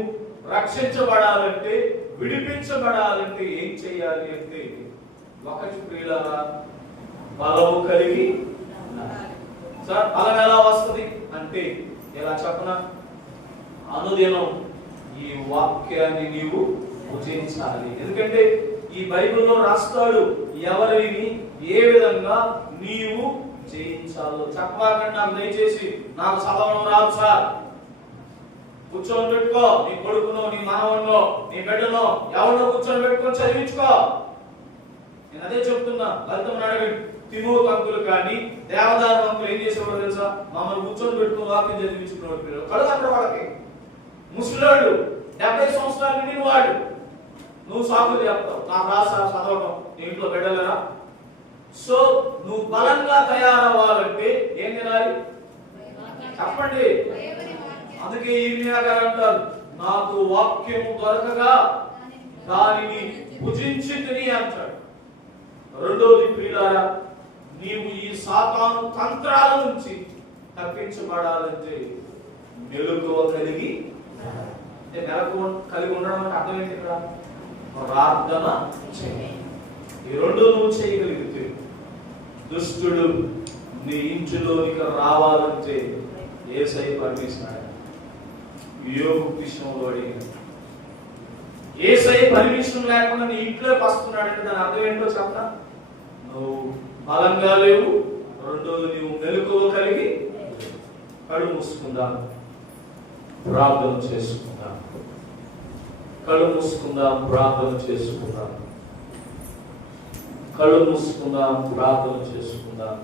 రక్షించబడాలంటే, విడిపించబడాలంటే ఏం చేయాలి అంటే, 1 ప్రియులారా, బలము కలిగి. సార్ బలం ఎలా వస్తుంది అంటే, ఎలా చెప్పనా? అనుదినం ఈ వాక్యాన్ని నీవు భుజించాలి. ఎందుకంటే ఈ బైబిల్లో రాస్తాడు ఎవరిని ఏ విధంగా నీవు జయించాలో. చెప్పవాకండి నాకు దయచేసి, నాకు చదవడం రాదు సార్, కూర్చొని పెట్టుకో, నీ కొడుకునో నీ మనవన్నో నీ బిడ్డనో ఎవరినో కూర్చొని పెట్టుకొని చదివించుకో. నేను అదే చెప్తున్నా. లలితమ్మని అడగండి, తిమోతి అంకులు కానీ దేవదారు అంకులు ఏం చేసేవాడు తెలుసా? మమ్మల్ని కూర్చొని పెట్టుకుని వాక్యం చదివించుకున్నాడు. పిల్లలు కళ్ళు అక్కడ వాళ్ళకి ముసలాడు 70 సంవత్సరాలు నిండిన వాడు, నువ్వు సాకులు చెప్తావు, నాకు రాసా చదవడం, నీ ఇంట్లో బిడ్డలరా. సో నువ్వు బలంగా తయారవ్వాలంటే ఏం తినాలి చెప్పండి? అందుకే ఈర్మియా గారు అంటారు, నాకు వాక్యము దొరకగా దానిని భుజించి తిని అంటాడు. రెండోది ప్రియులారా, నీవు ఈ సాతాను తంత్రాల నుంచి తప్పించబడాలంటే మెలకువ కలిగి. మెలకువ కలిగి ఉండడం అంటే అర్థం ఏంటి? ఇక్కడ ప్రార్థన చేయి. ఈ 2 నువ్వు చేయగలిగితే దుష్టుడు నీ ఇంటిలోనికి రావాలంటే యేసయ్య పర్మిషన్. యోబు విషయంలో అడిగాడు, యేసయ్య పర్మిషన్ లేకుండా నీ ఇంట్లోకి వస్తున్నాడంటే దాని అర్థం ఏంటో చెప్పనా? నువ్వు బలంగా లేవు. రెండోది నువ్వు మెలకువ కలిగి. కళ్ళు మూసుకుందాం, ప్రార్థన చేసుకుందాం. కళ్ళు మూసుకుందాం, ప్రార్థన చేసుకుందాం. కళ్ళు మూసుకుందాం, ప్రార్థన చేసుకుందాం.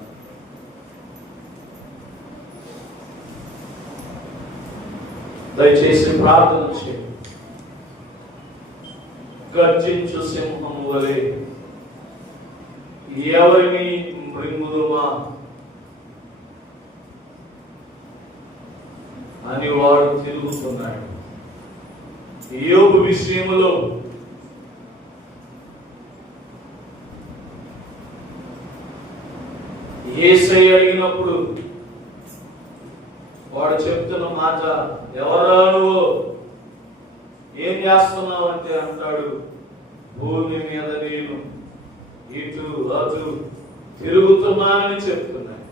దయచేసి ప్రార్థన చేయండి. గర్జించు సింహము వలె ఎవరిని మృంగుదుమా అని వాడు తిరుగుతున్నాడు. యోబు విషయంలో యేసయ్య అడిగినప్పుడు వాడు చెప్తున్న మాట, ఎవరా నువ్వు? ఏం చేస్తున్నావు అంటే అంటాడు, భూమి మీద నేను ఇటు అటు తిరుగుతున్నానని చెప్తున్నాడు.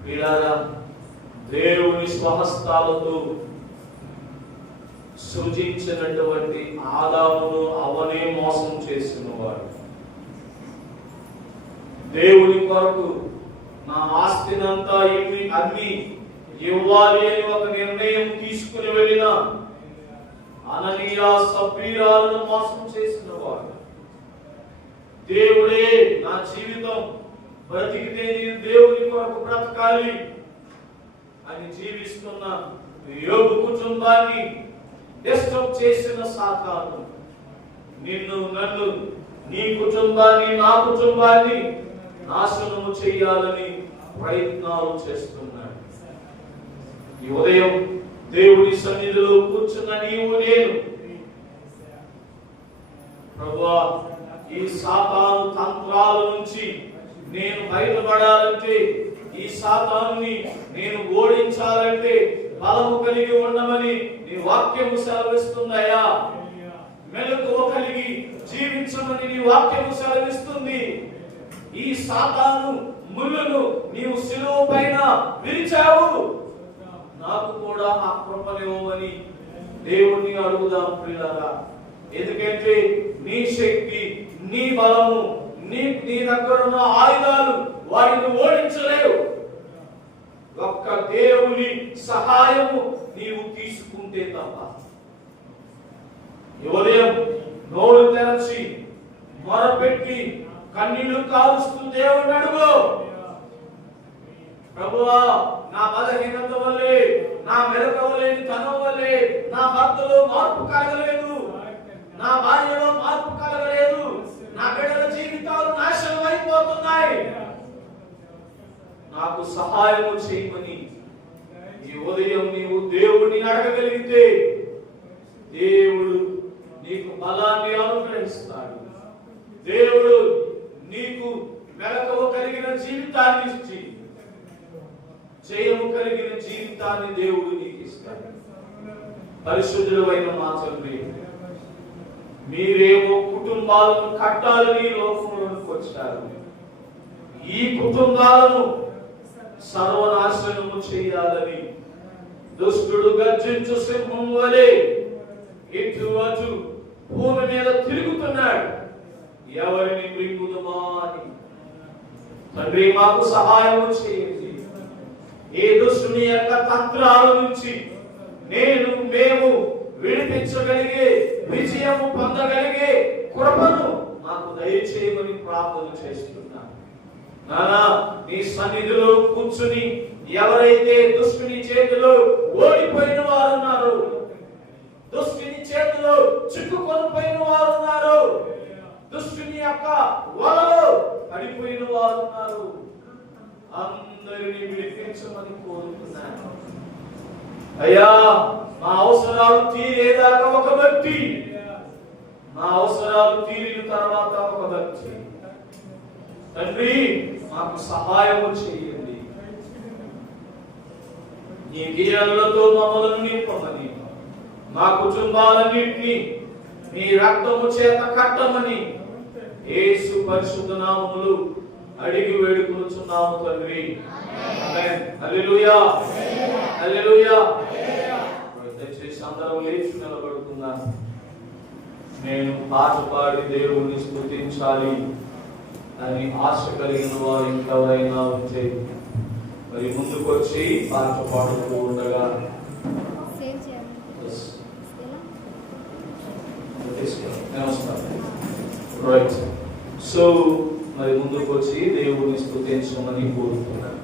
ప్రియులారా, దేవుని స్వహస్తాలతో సృజించినటువంటి ఆదామును అవనే మోసం చేసిన వాడు. దేవుని కొరకు నా ఆస్తినంతా అమ్మి ఇవ్వాలి అని ఒక నిర్ణయం తీసుకుని వెళ్ళిన అననీయ సఫీరాలను మోసం చేసిన వాడు. దేవుడే నా జీవితం, బ్రతికితే నేను దేవుని కొరకు బ్రతకాలి అని జీవిస్తున్న యోబు కుటుంబాన్ని డిస్టర్బ్ చేసిన సాతాను నిన్ను, నన్ను, నీ కుటుంబాన్ని, నా కుటుంబాన్ని నాశనము చేయాలని ప్రయత్నాలు చేస్తున్నాడు. ఈ ఉదయం దేవుడి సన్నిధిలో కూర్చున్న నీవు, నేను, ప్రభువా, ఈ సాతాను తంత్రాల నుంచి నేను బయటపడాలంటే, ఈ సాతానుని నేను ఓడించాలంటే బలము కలిగి ఉండమని నీ వాక్యము సెలవిస్తుందయ్యా. మెలకువ కలిగి జీవించమని నీ వాక్యము సెలవిస్తుంది. ఈ సాతాను ముళ్ళను నీవు శిలువ పైన విరిచావు, నాకు కూడా ఆ కృపనివ్వమని దేవుణ్ణి అడుగుదాం ప్రియులారా. ఎందుకంటే నీ శక్తి, నీ బలము, నీ దగ్గర ఉన్న ఆయుధాలు వారిని ఓడించలేవు. ఒక్క దేవుని సహాయము నీవు తీసుకుంటే తప్ప. ఉదయం నోరు తెరచి మొరపెట్టి కన్నీళ్లు కారుస్తూ దేవుని అడుగు, ప్రభువా, నా బలహీనత వల్లే, నా మెలకువలేని తనం వల్లే నా భర్తలో మార్పు కలగలేదు, నా భార్యలో మార్పు కలగలేదు, నా బిడ్డల జీవితాలు నాశనం అయిపోతున్నాయి, నాకు సహాయము చేయమని ఈ ఉదయం నీవు దేవుడిని అడగగలిగితే దేవుడు నీకు బలాన్ని అనుగ్రహిస్తాడు. దేవుడు నీకు మెలకువ కలిగిన జీవితాన్ని ఇచ్చి జయము కలిగిన జీవితాన్ని దేవుడు నీకు ఇస్తాడు. పరిశుద్ధులైన మా తండ్రి, మీరేమో కుటుంబాలను కట్టాలని లోకంలోకి వచ్చారు. ఈ కుటుంబాలను సర్వనాశనము చేయాలని దుష్టుడు గర్జించు సింహం వలె ఇటు అటు భూమి మీద తిరుగుతున్నాడు. ఎవరిని మృంగుదుమా అని తండ్రి మాకు సహాయం చేయండి. ఏ దుష్టుని యొక్క తంత్రాల నుంచి మేము విడిపించగలిగే, విజయము పొందగలిగే కృపను మాకు దయచేయమని ప్రార్థన చేస్తున్నాను. నానా, నీ సన్నిధిలో కూర్చుని ఎవరైతే దుష్టుని చేతిలో ఓడిపోయిన వారు ఉన్నారు, దుష్టుని చేతిలో చిక్కుకొని పోయిన వారు ఉన్నారు, దుష్టుని యొక్క వలలో పడిపోయిన వారు ఉన్నారు, అందరినీ విడిపించమని కోరుతున్నాను. అయ్యా, మా అవసరాలు తీరేదాకా ఒక భక్తి, మా అవసరాలు తీరిన తర్వాత ఒక భక్తి. తండ్రి, మాకు సహాయము చేయండి. నీ దీవెనలతో మమ్మల్ని నింపమని, మా కుటుంబాలన్నింటినీ మీ రక్తము చేత కట్టమని యేసు పరిశుద్ధ నామములో అడిగి వేడుకొనుచున్నాము తండ్రి. ఆమేన్. హల్లెలూయా, హల్లెలూయా. దయచేసి అందరూ లేచి నిలబడుతున్నారు. నేను పాట పాడి దేవుణ్ణి స్తుతించాలి అని ఆశ కలిగిన వారు ఇంకెవరైనా ఉంటే మరి ముందుకు వచ్చి పాట పాడుతూ ఉండగా రైట్. సో మరి ముందుకు వచ్చి దేవుణ్ణి స్తుతించమని కోరుతున్నాను.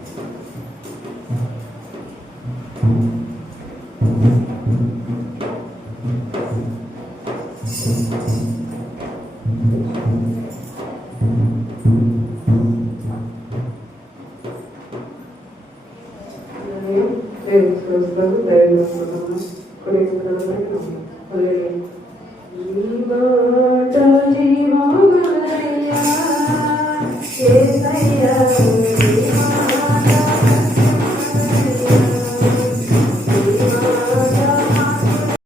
జీవా